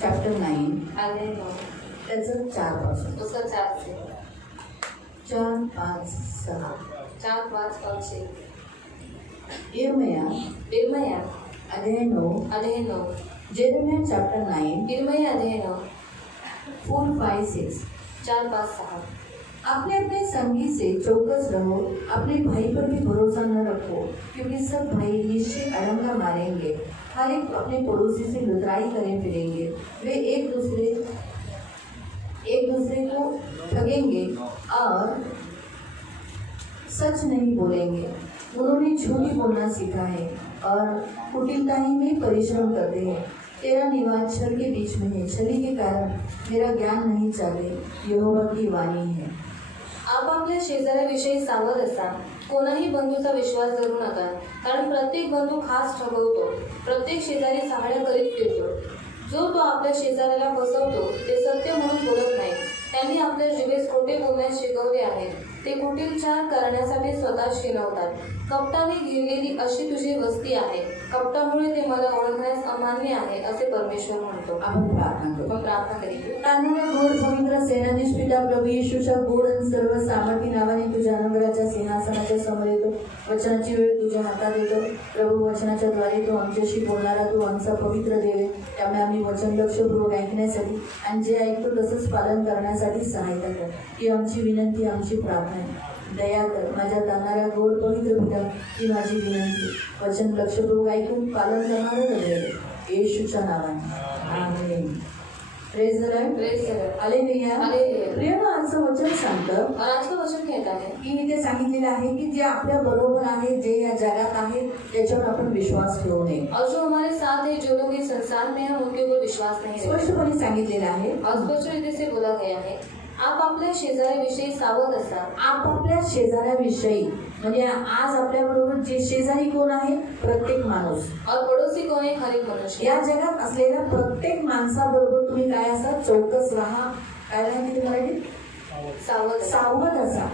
Chapter 9 अध्याय 9 त्याचं 4 पासून उसका 4 से 4, 5, 6 4, 5 और 6 यिर्मया अध्याय 9 अध्याय 9 जेरेमिया चैप्टर 9 यिर्मयाह अध्याय 9 4, 5, 6 4, 5, 6 अपने अपने संगी से चौकस रहो, अपने भाई पर भी भरोसा न रखो, क्योंकि सब भाई निश्चय अड़ंगा मारेंगे, हर एक अपने पड़ोसी से लुतराई करे फिरेंगे। वे एक दूसरे को ठगेंगे और सच नहीं बोलेंगे। उन्होंने झूठी बोलना सीखा है और कुटिलताई में परिश्रम करते हैं। तेरा निवास छल के बीच में है, छली के कारण मेरा ज्ञान नहीं चाले, यहोवा की वाणी है। आप आपल्या शेजाऱ्याविषयी सावध असा, कोणाही बंधूचा विश्वास धरू नका, कारण प्रत्येक बंधू खास ठगवतो, प्रत्येक शेजारी सहाय्य करीत फिरतो। जो तो आपल्या शेजाऱ्याला फसवतो ते सत्य म्हणून बोलत नाही, त्यांनी आपल्या जिभेस खोटे बोलण्यास शिकवले आहे, ते कुटिलचार करण्यासाठी स्वतः शिनवतात। कपटाने घेरलेली अशी तुझी वस्ती आहे, कपटामुळे ते मला ओळखण्यास अमान्य आहे, असे परमेश्वर म्हणतो। आपण प्रार्थना करू। आपण प्रार्थना करीत तांदळा गोड पवित्र सेनाधीश पिता प्रभू येशूच्या गोड आणि सर्व सामर्थी नावाने तुझ्या अनुग्रहाच्या सिंहासनाच्या समोर येतो। वचनाची वेळ तुझ्या हातात येतो प्रभू, वचनाच्या द्वारे तू आमच्याशी बोलणारा तू आमचा पवित्र देव आहे, त्यामुळे आम्ही वचन लक्षपूर्वक ऐकण्यासाठी आणि जे ऐकतो तसंच पालन करण्यासाठी सहायता कर। ही आमची विनंती, आमची प्रार्थना आहे। दया कर माझ्या तांदळा गोड पवित्र पिता, ही माझी विनंती, वचन लक्षपूर्वक ऐकून पालन करणारं देव येशूच्या नावाने आमेन। Praise the lord, praise the lord, hallelujah. Hallelujah. प्रियनो, आजचं वचन सांगतं और आज का वचन कहता है की इथे सांगितलेलं आहे की जे आपल्या बरोबर आहे, जे या जगात आहे, त्याच्यावर आपण विश्वास ठेवू नये। और जो हमारे साथ है, जो लोग इस संसार में हैं, उनके ऊपर विश्वास नहीं रखें। स्पष्टपणे सांगितलेलं आहे, और स्पष्ट रीति से बोला गया है, आप आपल्या शेजाऱ्याविषयी सावध असा। आपापल्या शेजाऱ्याविषयी, म्हणजे आज आपल्या बरोबर जे शेजारी कोण आहे, प्रत्येक माणूस, और पड़ोसी कौन है? हर एक मनुष्य। या जगात असलेल्या प्रत्येक माणसाबरोबर तुम्ही काय असा, चौकस राहा। काय राहा तिथे मराठीत? सावध असा। सावध असा।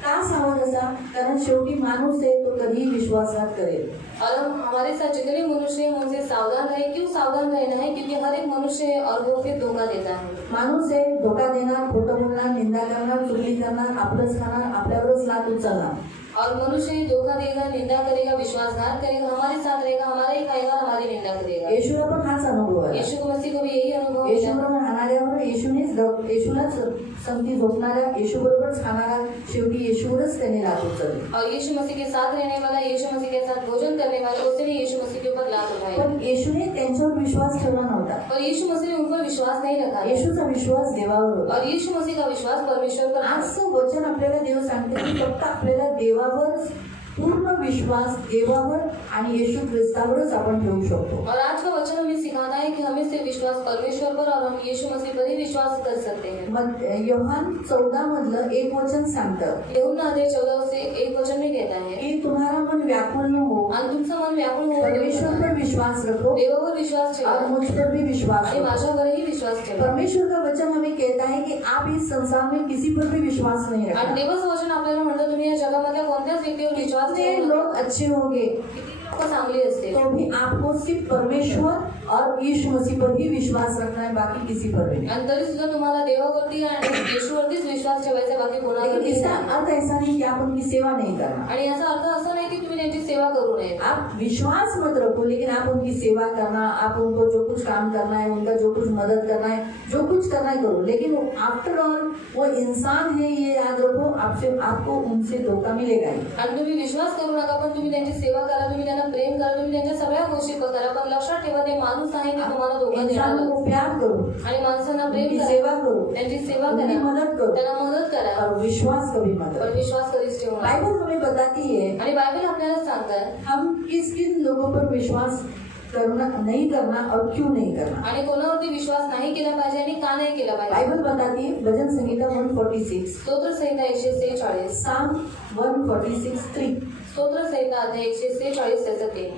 का सावध असा? कारण शेवटी माणूस आहे, तो कधीही विश्वासघात करेल। और हम हमारे साथ जितने मनुष्य हैं उनसे सावधान रहे। क्यों सावधान रहना है? क्योंकि हर एक मनुष्य है और वो फिर धोखा देता है। माणूस आहे, धोका देणार, खोटं बोलणार, निंदा करणार, चुगली करणार, आपलंच खाणार, आपल्यावरच लात उचलणार। और मनुष्य धोखा देगा, निंदा करेगा, विश्वासघात करेगा, हमारे साथ रहेगा, हमारा ही खाएगा, हमारी निंदा करेगा। येशूला पण हाच अनुभव आहे। यीशु मसीह को भी यही अनुभव है। येशूबरोबर राहणाऱ्यावर येशूलाच संगती झोपणाऱ्या, येशूबरोबरच खाणारा, शेवटी येशूवरच त्याने लात उचलली। और यीशु मसीह के साथ रहने वाला, यीशु मसीह के साथ भोजन करने वाला, उसने भी यीशु मसीह के ऊपर लात उठाई। पण येशूने त्यांच्यावर विश्वास ठेवला नव्हता। और यीशु मसीह ने उन पर विश्वास नहीं रखा। येशूचा विश्वास देवावर होता। और यीशु मसीह का विश्वास परमेश्वर पर था। आजचं वचन आपल्याला देव सांगते की फक्त आपल्याला देवावर पूर्ण विश्वास, देवावर आणि येशू ख्रिस्तावरच आपण ठेवू शकतो। और आज का वचन हमें सिखाता है कि हमें सिर्फ विश्वास परमेश्वर पर और हम यीशु मसीह पर ही विश्वास कर सकते हैं। मग योहान 14 मधलं एक वचन सांगतं यूहन्ना अध्याय 14 से एक वचन में कहता है की तुम्हारा मन व्याकुल न हो, आणि तुमचं मन व्याकुळ होऊ परमेश्वर पर विश्वास रखो देवावर विश्वास ठेवा और मुझ पर भी विश्वास आणि रखो। माझ्यावरही विश्वास ठेवा। परमेश्वर का वचन हमें कहता है कि आप इस संसार में किसी पर भी विश्वास नहीं आणि रखना। देवाचं वचन आपल्याला म्हणतं तुम्ही या जगामधल्या कोणत्याच व्यक्तीवर विश्वास जितने ठेवू लोग नका। अच्छे होंगे किती लोक चांगली असतील तो भी आपको सिर्फ परमेश्वर और यीशु मसीह पर ही विश्वास रखना है, बाकी किसी पर भी नहीं। आणि तरी सुद्धा तुम्हाला देवावरती आणि येशूवरतीच विश्वास ठेवायचा, बाकी कोणावर लेकिन इसका अर्थ ऐसा नहीं कि आप उनकी सेवा नहीं करना। आणि याचा अर्थ असा नाही की तुम्ही त्यांची सेवा करू नये। आप विश्वास मत रखो, लेकिन आप उनकी सेवा करना, आप उनको जो कुछ काम करना है, उनका जो कुछ मदद करना है, जो कुछ करना है करो, लेकिन आफ्टर ऑल वो इंसान है, ये याद रखो। आपको उनसे धोखा मिलेगा ही। आणि तुम्ही विश्वास करू नका, पण तुम्ही त्यांची सेवा करा, तुम्ही त्यांना प्रेम करा, तुम्ही त्यांच्या सगळ्या गोष्टी करा, पण लक्षात ठेवा ते माणूस आहे, ते तुम्हाला धोका देणार। इंसानों को प्यार करो, आणि माणसांना प्रेम उनकी करा, सेवा करो, त्यांची सेवा उनकी करा, मदद करो, त्यांना मदत करा, और विश्वास कभी मत पण करो। विश्वास कधीच ठेवू नका। बाइबल हमें बताती है आणि बायबल आपल्याला सांगतात हम किस किन लोगों पर विश्वास करना नहीं करना और क्यों नहीं करना। आणि कोणावरती विश्वास नाही केला पाहिजे आणि का नाही केला पाहिजे। बाइबल बताती है, भजन संहिता 146, स्तोत्र संहिता 146, साम 146:3, स्तोत्र संहिता अध्याय 146 त्याचं 3,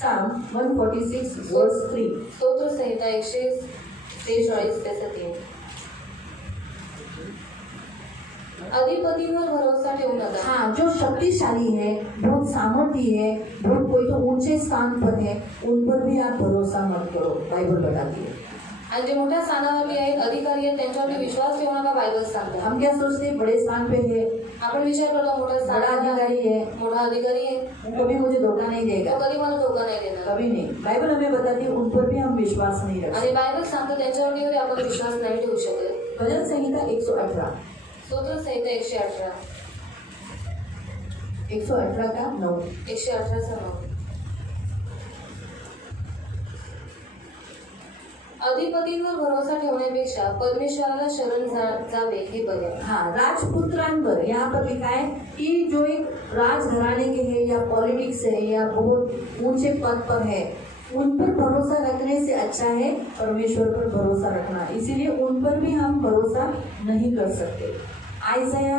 साम 146:3। स्तोत्र संहिता 146 त्याचं 3। अधिपतींवर भरोसा ठेवू नका. हाँ, जो शक्तिशाली है, बहुत सामर्थ्य है, बहुत कोई तो ऊंचे स्थान पर है, उन पर भी आप भरोसा मत करो, बाइबल बताती है. आणि जे मोठ्या स्थानावरती आहेत, अधिकारी आहेत, त्यांच्यावरती विश्वास ठेवू नका, बायबल सांगते. हम क्या सोचते हैं, बड़े स्थान पे है, आपण विचार करतो मोठा बड़ा स्थानावर अधिकारी है, मोठा अधिकारी आहे, वो कभी मुझे धोखा नहीं तो देगा, कधी मला धोका नाही देणार. कभी नहीं. बाइबल हमें बताती है, उन पर भी हम विश्वास नहीं रख आणि सकते. बायबल सांगतो त्यांच्यावरती कधी आपण विश्वास नाही ठेवू शकत. भजन संहिता 118 स्तोत्र संहिता 118 का 9. 118:9. अधिपतींवर भरोसा ठेवण्यापेक्षा परमेश्वराला शरण जावे हे बरे. हाँ, राजपुत्रांवर यहाँ पर लिखा है कि जो एक राजघराने के हैं या पॉलिटिक्स है या बहुत ऊंचे पद पर है, उन पर भरोसा रखने से अच्छा है परमेश्वर पर भरोसा रखना. इसीलिए उन पर भी हम भरोसा नहीं कर सकते. आइज़ाया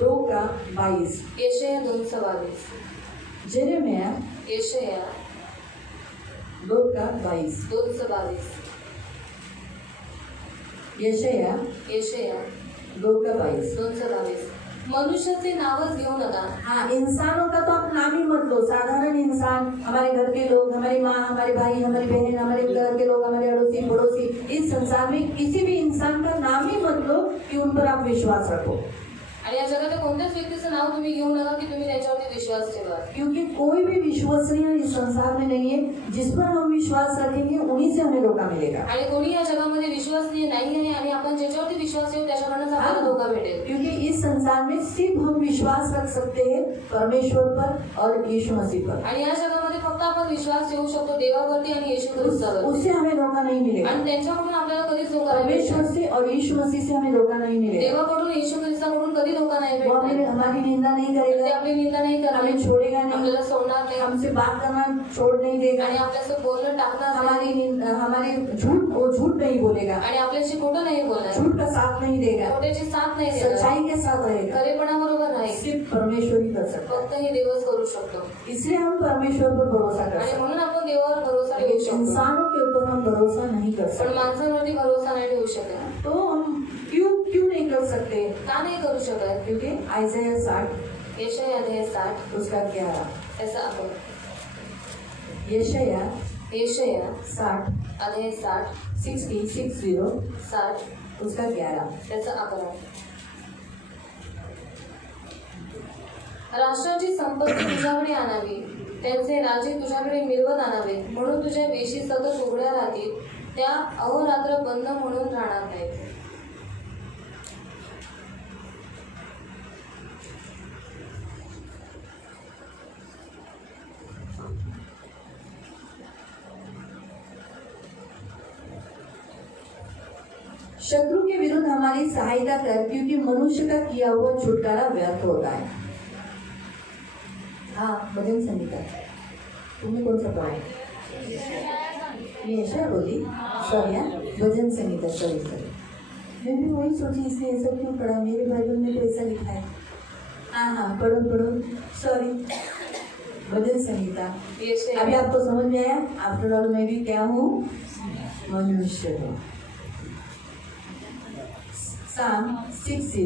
2:22, यशाया 2:22, जेरेमिया यशाया 2:22, 2:22, यशाया यशाया 2:22. 2:22. मनुष्याचे नावच घेऊ नका. हाँ, इंसानों का तो आप नाम ही मत लो. साधारण इंसान, हमारे घर के लोग, हमारी माँ, हमारे भाई, हमारी बहन, हमारे घर के लोग, हमारे अड़ोसी पड़ोसी, इस संसार में किसी भी इंसान का नाम ही मत लो कि उन पर आप विश्वास रखो. आणि या जगातल्या कोणत्याच व्यक्तीचं नाव तुम्ही घेऊ नका की तुम्ही त्याच्यावरती विश्वास ठेवा. क्योंकि कोई भी विश्वसनीय इस संसार में नहीं है. जिस पर हम विश्वास रखेंगे उन्हीं से हमें धोखा मिलेगा. आणि कोणी या जगामध्ये विश्वासनीय नाही आहे आणि आपण ज्याच्यावरती विश्वास ठेवू त्याच्याकडूनच आपल्याला धोका भेटेल. क्योंकि इस संसार में सिर्फ हम विश्वास रख सकते हैं परमेश्वर पर और यीशु मसीह पर. आणि या जगामध्ये फक्त आपण विश्वास ठेवू शकतो देवावरती आणि येशू ख्रिस्तावर. उससे हमें धोखा नहीं मिलेगा. आणि त्यांच्याकडून आपल्याला कधीच धोका नाही परमेश्वर भेटणार. से और यीशु मसीह से हमें धोखा नहीं मिलेगा. देवाकडून येशू ख्रिस्ताकडून कधी धोका नाही वो भेटणार. हमारी निंदा नहीं ते करेगा, आपली निंदा नाही करणार, हमें छोड़ेगा नहीं, आपल्याला सोडणार नाही हमसे बात करना छोड़ नहीं देगा, आणि आपल्यासोबत बोलणं टाकणार नाही हमारी झूठ नहीं बोलेगा, आणि आपल्याशी खोटं नाही बोलणार, झूठ का साथ नहीं देगा, खोट्याची साथ नाही देणार, सच्चाई के साथ रहेगा. खरेपणाबरोबर नाही. सिर्फ परमेश्वर ही कर सकता फक्त हे देवच करू शकतो. है. इसलिए हम परमेश्वर पर भरोसा कर आणि सकते म्हणून आपण देवावर भरोसा ठेवू हैं. शकतो. इंसानों के ऊपर हम भरोसा नहीं कर पण सकते. माणसांवरती भरोसा नाही ठेवू शकत. तो हम क्यों नहीं कर सकते? का नाही करू शकत? क्योंकि आइज़ाया 60 यशाया अध्याय 60 उसका 11, त्याचा आपण यशाया यशाया 60 अध्याय 60 60 उसका 11. त्याचा 11. राष्ट्राची संपत्ती तुझ्याकडे आणावी, त्यांचे राजे तुझ्याकडे मिळवत आणावे, म्हणून तुझ्या वेशी सतत उघड्या राहतील, त्या अहोरात्र बंद म्हणून राहणार नाहीत. शत्रु के विरुद्ध हमारी सहायता कर, क्योंकि मनुष्य का किया हुआ छुटकारा व्यर्थ होता है. हाँ, भजन संहिता तुमने कौन सा पढ़ा है? ये ऐसा बोली सॉरी. भजन संहिता सॉरी. मैं भी वही सोची इसने ऐसा क्यों पढ़ा, मेरे बाइबल में तो ऐसा लिखा है. हाँ पढ़ो सॉरी. भजन संहिता. अभी आपको समझ में आया? आफ्टर ऑल मैं भी क्या हूँ? मनुष्य हूँ. Psalm 60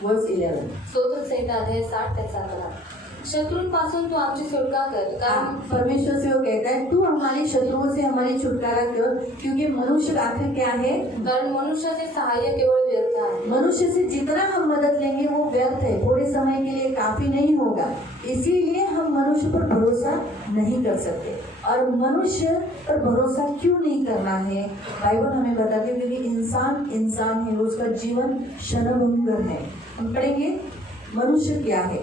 verse 11. स्तोत्र संहिता अध्याय 60 त्याचा 11. शत्रूंपासून तू आमची सुटका कर, कारण परमेश्वर से वो कहता है तू हमारे शत्रुओं से हमारी छुटकारा कर, क्योंकि मनुष्य आखिर क्या है? कारण मनुष्याचे सहाय्य केवळ व्यर्थ आहे. मनुष्य से जितना हम मदद लेंगे वो व्यर्थ है, थोड़े समय के लिए काफी नहीं होगा. इसीलिए हम मनुष्य पर भरोसा नहीं कर सकते. और मनुष्य पर भरोसा क्यों नहीं करना है? बाइबल हमें बताती है क्योंकि इंसान है, उसका जीवन क्षणभंगुर है. हम पढ़ेंगे मनुष्य क्या है.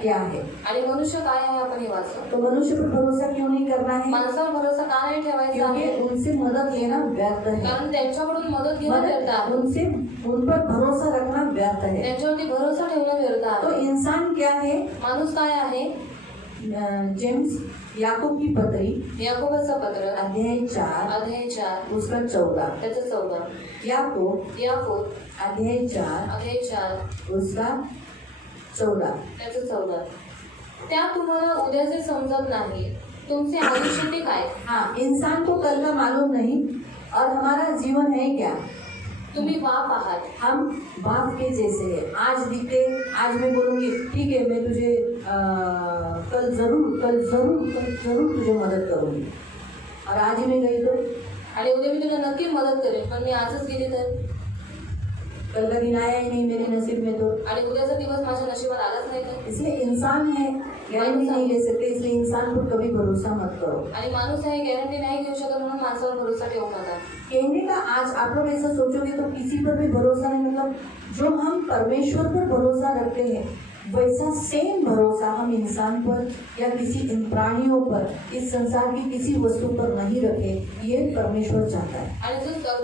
आणि मनुष्य काय आहे आपण हे वाचू. तो मनुष्य पर भरोसा क्यों नहीं करना है? माणसावर भरोसा का नाही ठेवायचा क्योंकि आहे? उनसे मदद लेना व्यर्थ है. कारण त्यांच्याकडून मदत घेणं व्यर्थ आहे. उन पर भरोसा रखना व्यर्थ है. त्यांच्यावरती भरोसा ठेवणं व्यर्थ तो आहे. इंसान क्या है? माणूस काय आहे? जेम्स याकूब की पत्री याकोबाचं पत्र अध्याय 4 उसका 14. त्याचं 14. याकोब अध्याय 4 उसका 14. त्याचं 14. त्या तुम्हाला उद्याचे समजत नाही, तुमचे आयुष्य ते काय? हाँ, इंसान को कल का मालूम नहीं और हमारा जीवन है क्या? तुम्ही बाप आहात. हम बाप के जैसे हैं. आज दिखते, आज मैं बोलूँगी ठीक है मैं तुझे कल जरूर तुझे मदद करूँगी, और आज ही मैं गई तो आणि उद्या मी तुला नक्की मदत करेन, पण मी आजच गेली तर. कल का दिन आया ही नहीं मेरे नसीब में तो. आणि उद्याचा दिवस माझ्या नशिबात आलाच नाही तर. इसलिए इंसान है, गारंटी नहीं ले सकते, इसलिए इंसान पर कभी भरोसा मत करो. आणि माणूस आहे गॅरंटी नाही घेऊ शकत, म्हणून माणसावर भरोसा ठेवू नका. कहने का आज आप लोग ऐसा सोचोगे तो किसी पर भी भरोसा नहीं, मतलब जो हम परमेश्वर पर भरोसा रखते हैं वैसा सेम भरोसा हम इंसान पर या किसी इन प्राणियों पर, इस संसार की किसी वस्तु पर नहीं रखे, ये परमेश्वर चाहता है. आणि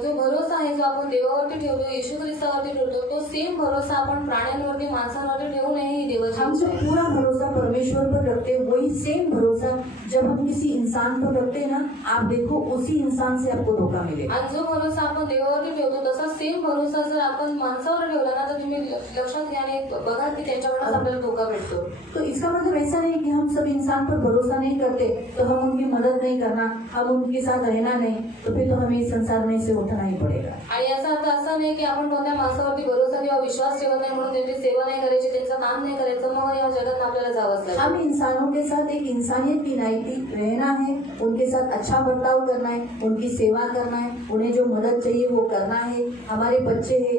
जो भरोसा आहे जो आपण देवावरती ठेवतो, येशू ख्रिस्तावरती ठेवतो, तो सेम भरोसा आपण प्राण्यांवरती माणसांवरती ठेवू नये ही देवाची हम जो पूरा भरोसा परमेश्वर पर रखते हैं वही सेम भरोसा जब हम किसी इंसान पर रखते हैं ना, आप देखो उसी इंसान से आपको धोखा मिलेगा. आणि जो भरोसा आपण देवावरती ठेवतो तसा सेम भरोसा जर आपण माणसावर ठेवला ना, तर तुम्ही लक्षात घ्या आणि बघा की त्यांच्याकडे आपल्याला धोका भेटतो. तो इसका मतलब ऐसा नहीं कि हम सब इंसान पर भरोसा नहीं करते तो हम उनकी मदद नहीं करना, हम उनके साथ रहना नहीं, तो फिर तो हमें इस संसार में से उठना ही पड़ेगा. आणि याचा अर्थ असा नाही की आपण कोणत्या माणसावरती भरोसा किंवा विश्वास ठेवत नाही म्हणून त्यांची सेवा नाही करायची, त्यांचं काम नाही करायचं, मग या जगात आपल्याला जावंच लागेल. हम इंसानों के साथ एक इंसानियत की नाइटी रहना है, उनके साथ अच्छा बर्ताव करना है, उनकी सेवा करना है, उन्हें जो मदद चाहिए वो करना है. हमारे बच्चे हैं,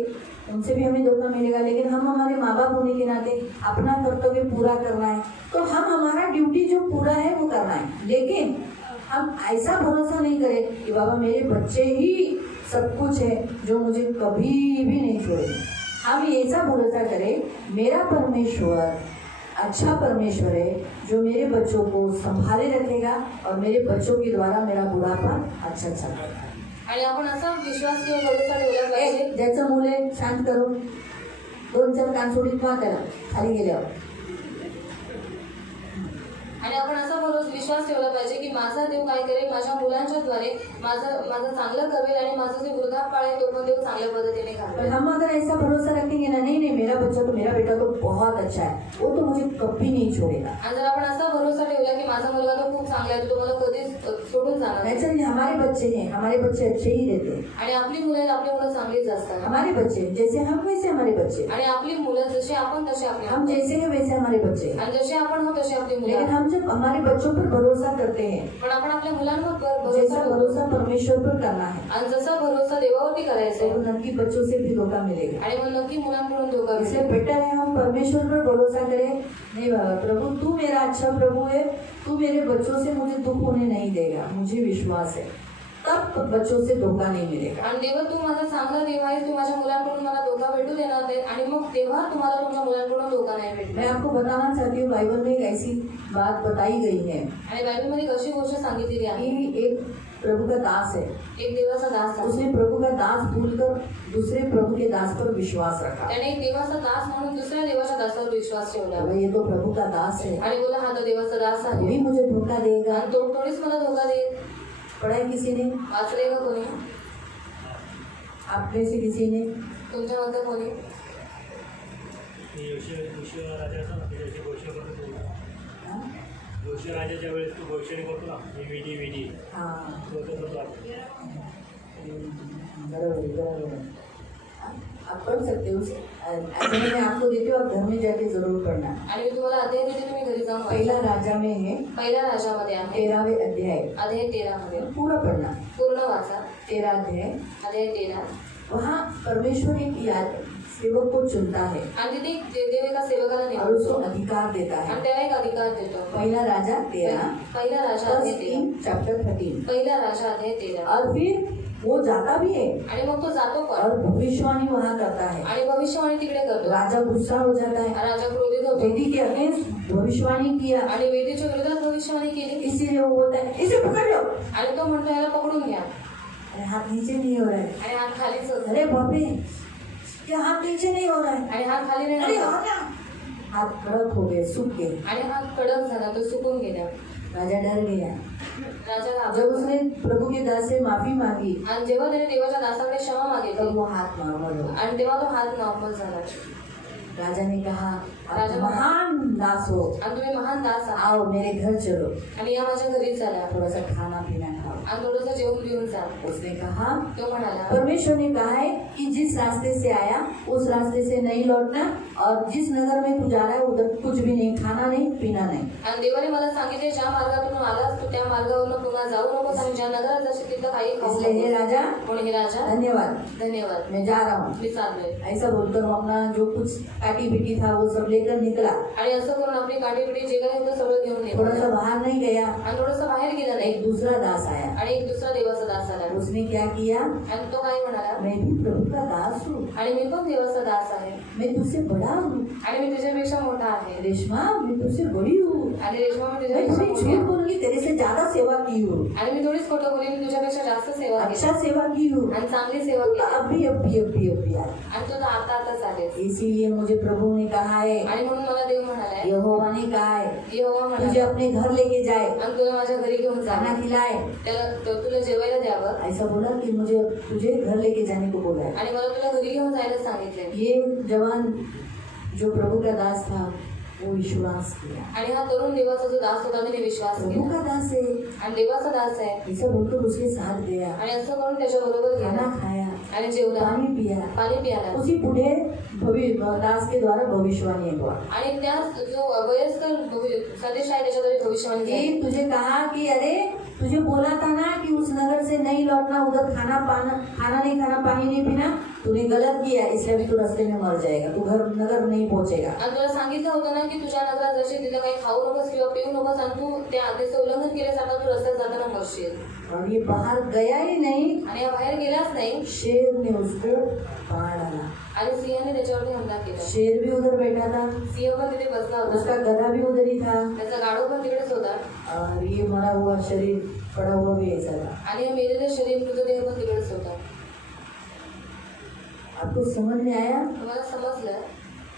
उनसे भी हमें धोखा मिलेगा, लेकिन हम हमारे माँ बाप होने के नाते अपना कर्तव्य पूरा करना है, तो हम हमारा ड्यूटी जो पूरा है वो करना है. लेकिन हम ऐसा भरोसा नहीं करें कि बाबा मेरे बच्चे ही सब कुछ है जो मुझे कभी भी नहीं छोड़ेंगे. हम ऐसा भरोसा करें मेरा परमेश्वर अच्छा परमेश्वर है जो मेरे बच्चों को संभाले रखेगा और मेरे बच्चों के द्वारा मेरा बुढ़ापा अच्छा चलेगा. आणि आपण असा विश्वास किंवा भरोसा ठेवला पाहिजे. ज्याचं मुले शांत करून 2-4 कानसोडीत पहा त्याला खाली गेल्यावर. आणि आपण असा विश्वास ठेवला पाहिजे की माझा देव काय करेल, माझ्या मुलांच्या द्वारे माझं चांगलं करेल आणि माझं जे वृद्धापकाळ आहे तो पण देव चांगल्या पद्धतीने घालेल. हम अगर ऐसा भरोसा रखेंगे ना, नहीं मेरा बच्चा तो मेरा बेटा तो बहुत अच्छा है, वो तो मुझे कभी नहीं छोड़ेगा. आणि जर आपण असा भरोसा ठेवला की माझा मुलगा तो खूप चांगला आहे, तो मला कधीच सोडून जाणार नाही. ऐसा नहीं, हमारे बच्चे हैं, हमारे बच्चे अच्छे ही रहते हैं. आणि आपली मुलं आपली मुलं चांगलीच असतात. हमारे बच्चे जैसे हम वैसे हमारे बच्चे, आणि आपली मुलं जसे आपण तसे आपले, हम जैसे हैं वैसे हमारे बच्चे. आणि जसे आपण हो तसे आपली मुलं. लेकिन हम जब हमारे बच्चों पर भरोसा करते हैं, पण आपण आपल्या मुलांवर जैसा भरोसा परमेश्वर पर करना है, आणि जसा भरोसा देवावरती करायचा तो नक्की बच्चों से भी धोखा मिलेगा. आणि मग नक्की मुलांकडून धोका इसलिए मिळेल. बेटर है हम परमेश्वर पर भरोसा करें. नहीं बाबा प्रभु तू मेरा अच्छा प्रभु है, तू मेरे बच्चों से मुझे दुख होने नहीं देगा, मुझे विश्वास है, तब बच्चों से धोखा नहीं मिलेगा. आणि देवा तू माझा चांगला देव आहे, तू माझ्या मुलांकडून मला धोका भेटू देणार नाही, आणि मग तेव्हा तुम्हाला तुमच्या मुलांकडून धोका नाही भेटणार. मैं आपको बताना चाहती हूँ बाइबल में एक ऐसी बात बताई गई है आणि बायबलमध्ये कशी गोष्ट सांगितलेली आहे. कि एक प्रभु का दास है, एक देवाचा दास आहे, उसने प्रभु का दास भूलकर दूसरे प्रभु के दास पर विश्वास रखा. त्याने एक देवाचा दास म्हणून दुसऱ्या देवाच्या दासावर विश्वास ठेवला. बोला, ये तो प्रभु का दास है, आणि बोला हा तर देवाचा दास आहे, वही मुझे धोखा देगा. आणि तो थोडीच मला धोका देईल. पढ़ा है किसी ने? वाचले का कोणी? आप में से किसी ने? तुमच्या मते कोणी? हाँ? जोशी राजाच्या वेळेस तू घोषणा करतो ना, विधी हाँ बरोबर बराबर. आप पढ़ सकते हो उसे. ऐसे मैं आपको देती हूँ, आप घर में जाके जरूर पढ़ना. आणि मी तुम्हाला अध्याय देते, तुम्ही घरी जाऊन वाचा. पहला राजा में है पहिल्या राजामध्ये आहे 13वें अध्याय, अध्याय 13 मध्ये पूरा पढ़ना. पूर्ण वाचा. 13 अध्याय. अध्याय 13. वहाँ परमेश्वर एक याद सेवक को चुनता है आणि तिथे देव एका सेवकाला और उसको नेमतो अधिकार देता है. आणि त्याला एक अधिकार देतो. पहला राजा 13 पहिला राजा अध्याय 13. चैप्टर 13. पहिला राजा अध्याय 13. और फिर वो जाता भी है आणि मग तो जातो पण और भविष्यवाणी वहाँ करता है. आणि भविष्यवाणी तिकडे करतो. राजा गुस्सा हो जाता है, राजा क्रोधित होतो वेदी के अगेंस्ट भविष्यवाणी किया, आणि वेदीच्या विरोधात भविष्यवाणी केली. इसीलिए वो बोलता है इसे पकड़ लो. आणि तो म्हणतो याला पकडून घ्या. अरे हाथ नीचे नहीं हो रहा है. आणि हात खालीच होतो. अरे बापरे, क्या हाथ नीचे नहीं हो रहा है. आणि हात खाली नाही अरे होतो. हो ना. हाथ कड़क हो गए, सूख गए. आणि हात कडक झाला, तो सुकून गेला. राजा डर गया. राजा जब घाबरला. उसने प्रभु के दास से माफी मांगी आणि जेव्हा त्याने देवाच्या दासाकडे क्षमा तब मागितली वो हाथ नॉर्मल हो. आणि तेव्हा तो हात नॉर्मल झाला. राजा ने कहा आप राजा- महान दास हो, आणि तुम्ही महान दास आहात आओ मेरे घर चलो, आणि या माझ्या घरी चला थोड़ा सा खाना पीना खाओ। आणि थोडंसं जेवून बिवून जा। उसने कहा, तो म्हणाला परमेश्वर ने कहा है कि जिस रास्ते से आया उस रास्ते से नहीं लौटना, और जिस नगर में तू जा रहा है उधर कुछ भी नहीं, खाना नहीं पीना नहीं। आणि देवाने मला सांगितले ज्या मार्गातून आलास तू त्या मार्गावरून पुन्हा जाऊ नकोस आणि ज्या नगरात जाशील तिथं काही खाऊ इसलिए हे नकोस। राजा म्हणून हे राजा धन्यवाद, धन्यवाद, मैं जा रहा हूँ। मी चाललोय। ऐसा बोलकर वो अपना जो कुछ काटी बिटी था वो सब लेकर निकला। आणि असं करून आपली काठीपिठी जे काही होतं सगळं घेऊन थोड़ा सा निघाला बाहर नहीं गया, आणि थोडंसं बाहेर गेला नाही एक दूसरा दास आया। आणि एक दुसरा देवाचा दास आला उसने क्या किया, आणि तो काय म्हणाला मैं भी प्रभु का दास हूँ, आणि मी पण देवाचा दास आहे मैं तुझसे बड़ा हूँ। आणि मी तुझ्यापेक्षा मोठा आहे रेशमा मैं तुझसे बड़ी हूँ, आणि रेशमा मी मैं तुझ्यापेक्षा थोड़ी मोठी झूठ आहे बोलूंगी, तेरे से ज्यादा सेवा की हूँ, आणि मी थोडीच खोटं बोली मी तुझ्यापेक्षा जास्त सेवा केली अच्छा सेवा की हूँ, आणि चांगली सेवा तो केली अभी अभी अभी अभी आया। आणि तो आता चालेल इसीलिए मुझे प्रभु ने कहा है, आणि म्हणून मला देव म्हणालाय यहोवा ने कहा है यहोवा तुझे म्हणाला अपने घर लेके जाए, आणि तुला माझ्या घरी घेऊन खाना जाणार खिलाए। त्याला तुला जेवायला द्यावं ऐसा बोला कि मुझे तुझे घर लेके जाने को बोला है। आणि मला तुला घरी घेऊन जायला सांगितलंय ये जवान जो प्रभु का दास था वो विश्वास किया, आणि हा तरुण देवाचा जो दास होता त्याने विश्वास प्रभु केला का दास है, आणि देवाचा दास आहे ऐसा बोलकर उसके साथ गया, आणि असं करून त्याच्या बरोबर खाना गेला खाया, आणि जेवला पानी पिया। पाणी पियाला उसी बूढ़े दास के द्वारा भविष्यवाणी हुआ। आणि त्या जो वयस्कर संदेश आहे त्याच्याद्वारे भविष्यवाणी झाली। ये तुझे कहा कि अरे तुझे बोला था ना कि उस नगर से नहीं लौटना, उधर खाना नहीं खाना, पानी नहीं पीना, तूने गलत किया, इसलिए अभी तू रास्ते में मर जाएगा, तू नगर नहीं पहुंचेगा। आणि तुला सांगितलं होतं ना की तुझ्या नगरात जशी तिथं काही खाऊ नकोस किंवा पिऊ नकोस आणि तू त्या आदेशाचं उल्लंघन केल्यास आता तू रस्त्यात जाताना मरशील। और ये बाहर गया ही नहीं, आणि या बाहेर गेलाच नाही शेर ने उसको मार डाला। आणि सिंहाने त्याच्यावरती हमला केला। शेर भी उधर बैठा था, सिंह पण तिथे बसला होता, उसका गधा भी उधर ही था, त्याचा गाढव पण तिकडेच होता और ये मरा हुआ शरीर पड़ा हुआ भी ऐसा था। आणि हे मेलेले शरीर मृतदेह पण तिकडेच होता। आपको समझ में आया तुम्हाला समजलं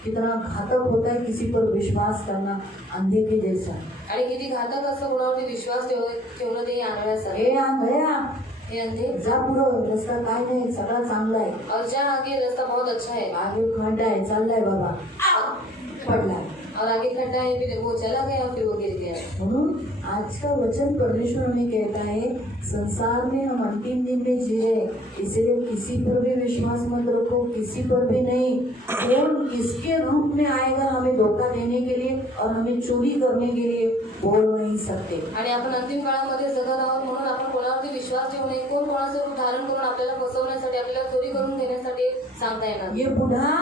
कितना घातक होता है किसी पर विश्वास करना, अंधे के जैसा। आणि किती घातक असं कोणावरती विश्वास ठेवणं ते आंधळ्यासारखं। हे गया हे अंधे जा, पुढं रस्ता काय नाही, सगळा चांगला आहे, और जा आगे रास्ता बहुत अच्छा है आगे खड्डा आहे, चाललाय बाबा, पडला। और आगे खड्डा है फिर वो चला गया फिर वो गिर गया। म्हणून आज का वचन परमेश्वर हमें कहता है संसार में हम अंतिम दिन में जी रहे, इसलिए किसी पर भी विश्वास मत रखो, किसी पर भी नहीं। कौन किसके रूप में आएगा हमें धोखा देने के लिए और हमें चोरी करने के लिए बोल नहीं सकते। आणि आपण अंतिम काळामध्ये जगत आहोत म्हणून आपण कोणावरती विश्वास ठेवू नये। कोण कोणाचं रूप धारण करून आपल्याला फसवण्यासाठी आपल्याला चोरी करून घेण्यासाठी सांगता येणार। ये बूढ़ा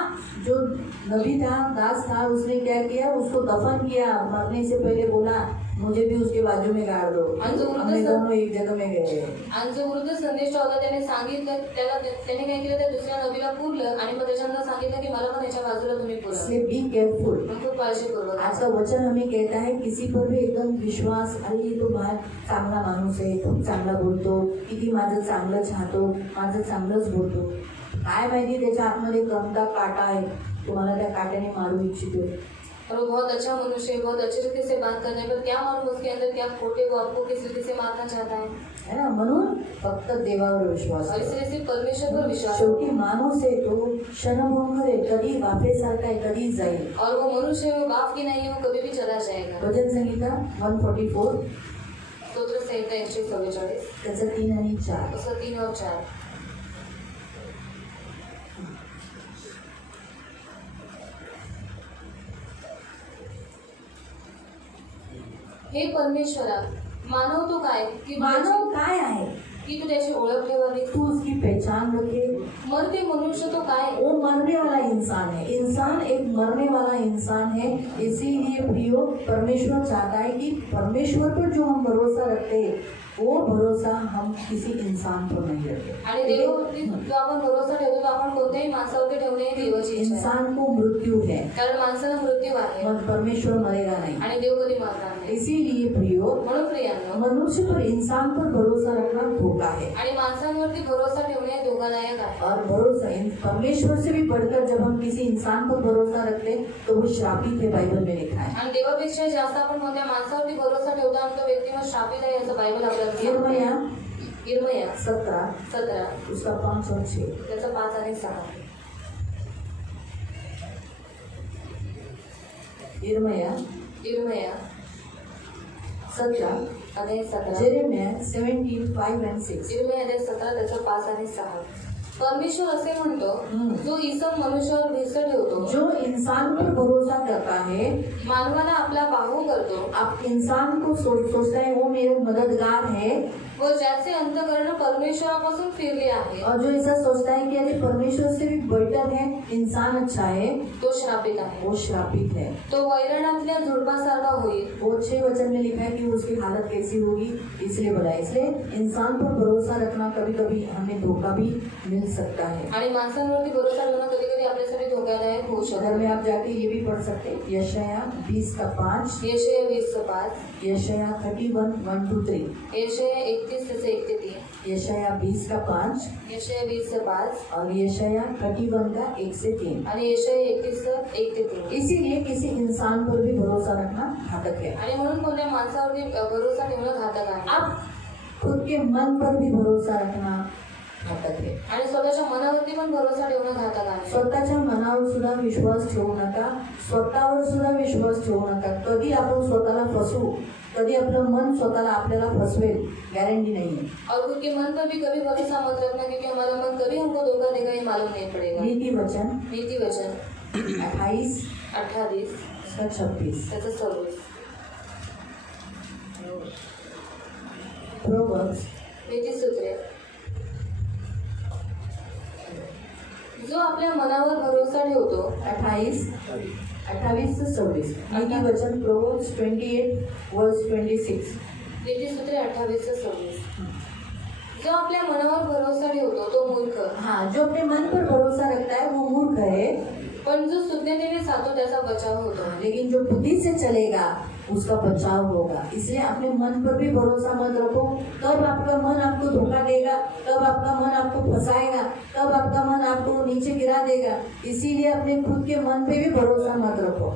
जो नबी था, दास था, उसने क्या किया, उसको दफन किया, मरने से पहले बोला मुझे भी उसके बाजू में गाड़ दो, हम दोनों एक जगह में गए। आणि जो वृद्ध संदेश होता त्याने सांगितलं त्याने काय केलं त्या दुसऱ्या नबीला पुरलं आणि मग त्याच्यानंतर सांगितलं की मला पण याच्या बाजूला तुम्ही पुरा। इसलिए बी केयरफुल। पण खूप काळजीपूर्वक। आज का वचन हमें कहता है किसी पर भी एकदम विश्वास, अरे ये तो बाहेर चांगला माणूस आहे, खूप चांगला बोलतो, किती माझं चांगलं चाहतो, माझं चांगलंच बोलतो, काय माहिती त्याच्या आतमध्ये कोणता काटा आहे, तुम्हाला त्या काट्याने मारू इच्छितो। और वो बहुत अच्छा मनुष्य है, बहुत अच्छे तरीके से बात करने पर क्या मालूम उसके अंदर क्या खोटे वो आपको किस तरीके से मारना चाहता है ना। म्हणून फक्त देवावर विश्वास और इसलिए सिर्फ परमेश्वर पर विश्वास। शेवटी माणूस आहे तो क्षणभंगुर आहे, कधी वाफेसारखा आहे, कधी जाईल। और वो मनुष्य वो बाप की नहीं है, वो कभी भी चला जाएगा। भजन संहिता 144 स्तोत्र संहिता 144 त्याचं 3 आणि 4। उसका 3 और 4। हे परमेश्वरा, मानव तो काय की मानव काय आहे की तू त्याची ओळख ठेवावी, तू उसकी पहचान रखे। मरते मनुष्य तो काय वो मरने वाला इंसान है, इंसान एक मरने वाला इंसान है। इसीलिए प्रियो परमेश्वर चाहता है कि परमेश्वर पर जो हम भरोसा रखते हैं वो भरोसा हम किसी इंसान पर नहीं रखते। आणि देवावरती जो आपण भरोसा ठेवतो तो आपण कोणत्याही माणसावरती ठेवणे ही देवाची इच्छा आहे। इंसान को मृत्यू है, कारण माणसाला मृत्यू आहे मगर परमेश्वर मरेगा नहीं। आणि देव कधी मरणार नाही। इसीलिए प्रियो म्हणून प्रियांनो, मनुष्य पर, इंसान पर भरोसा रखना धोखा है। आणि माणसांवरती भरोसा ठेवणे धोकादायक आहे। और भरोसा परमेश्वर से भी बढ़कर जब हम किसी इंसान पर भरोसा रखते तो वो श्रापित है, बाइबल में लिखा है। आणि देवापेक्षा जास्त आपण कोणत्या माणसावरती भरोसा ठेवतो आणि तो व्यक्ती मग श्रापित आहे असं बायबल आपल्याला यिर्मया यिर्मया 17 उसका 5 और 6 त्याचा 5 आणि 6। इर्मया इर्मया 17, अध्याय 17, जेरेमिया 17, 5 and 6. इर्मया अध्याय 17 त्याचं 5 आणि 6. परमेश्वर असे म्हणतो, जो इसम मनुष्यावर भेसळ ठेवतो, जो इंसान पर भरोसा करता है, मानवाला आपला बाहू करतो आप इंसान को सोचता है वो मेरे मददगार है, व ज्याचे अंतःकरण परमेश्वरापासून फिरले आहे, और जो ऐसा सोचता है कि अरे परमेश्वर से भी बेटर है, इंसान अच्छा है, तो श्रापित आहे. वो श्रापित है. तो वैरणातल्या झुडपासारखा होईल. वो 6 वचन में लिखा है कि उसकी हालत कैसी होगी, इसलिए बोला. इसलिए इंसान पर भरोसा रखना कभी कभी हमें धोखा भी मिल सकता है. आणि माणसांवरती भरोसा ठेवणं कधी कधी आपल्यासाठी धोकादायक होऊ घर शकतं. में आप जाके ये भी पढ़ सकते हैं, यशाया 20:5, यशया 20:5, यशाया 31, 1-3, यशया 31 त्याचे 1 ते 3, यशाया 20:5 यशया 20:5 और यशाया 31 का 1 से 3. आणि यशया 31 1 ते 3. इसीलिए किसी इंसान पर भी भरोसा रखना घातक है. आणि म्हणून कोणत्या माणसावरती भरोसा ठेवणं घातक आहे. अब खुद के मन पर भी भरोसा रखना घातक है. आणि स्वतःच्या मनावरती पण भरोसा ठेवणं घातक आहे. स्वतःच्या मनावर सुद्धा विश्वास ठेवू नका, स्वतःवर सुद्धा विश्वास ठेवू नका. कधी आपण स्वतःला फसवू, कधी आपलं मन स्वतःला आपल्याला फसवेल, गॅरंटी नहीं है. और खुद के मन पर भी कभी भरोसा मत रखना, क्योंकि हमारा मन कभी हमको धोखा देगा ये मालूम नहीं पड़ेगा. नीति वचन नीति वचन 28 28 का 26, त्याचं 26. प्रोवर्ब्स नीतिसूत्रे. जो आपल्या मनावर भरोसा ठेवतो 28 से 26. नीति वचन प्रोवर्ब्स 28 वर्स 26. नीतिसूत्रे 28 से 26. जो आपल्या मनावर भरोसा ठेवतो तो मूर्ख, हाँ, जो अपने मन पर भरोसा रखता है वो मूर्ख है, पण जो सुज्ञतेने चालतो त्याचा बचाव होतो. लेकिन जो बुद्धि से चलेगा उसका बचाव होगा. इसलिए अपने मन पर भी भरोसा मत रखो. कब आपका मन आपको धोखा देगा, कब आपका मन आपको फंसाएगा, कब आपका मन आपको नीचे गिरा देगा. इसीलिए अपने खुद के मन पे भी भरोसा मत रखो.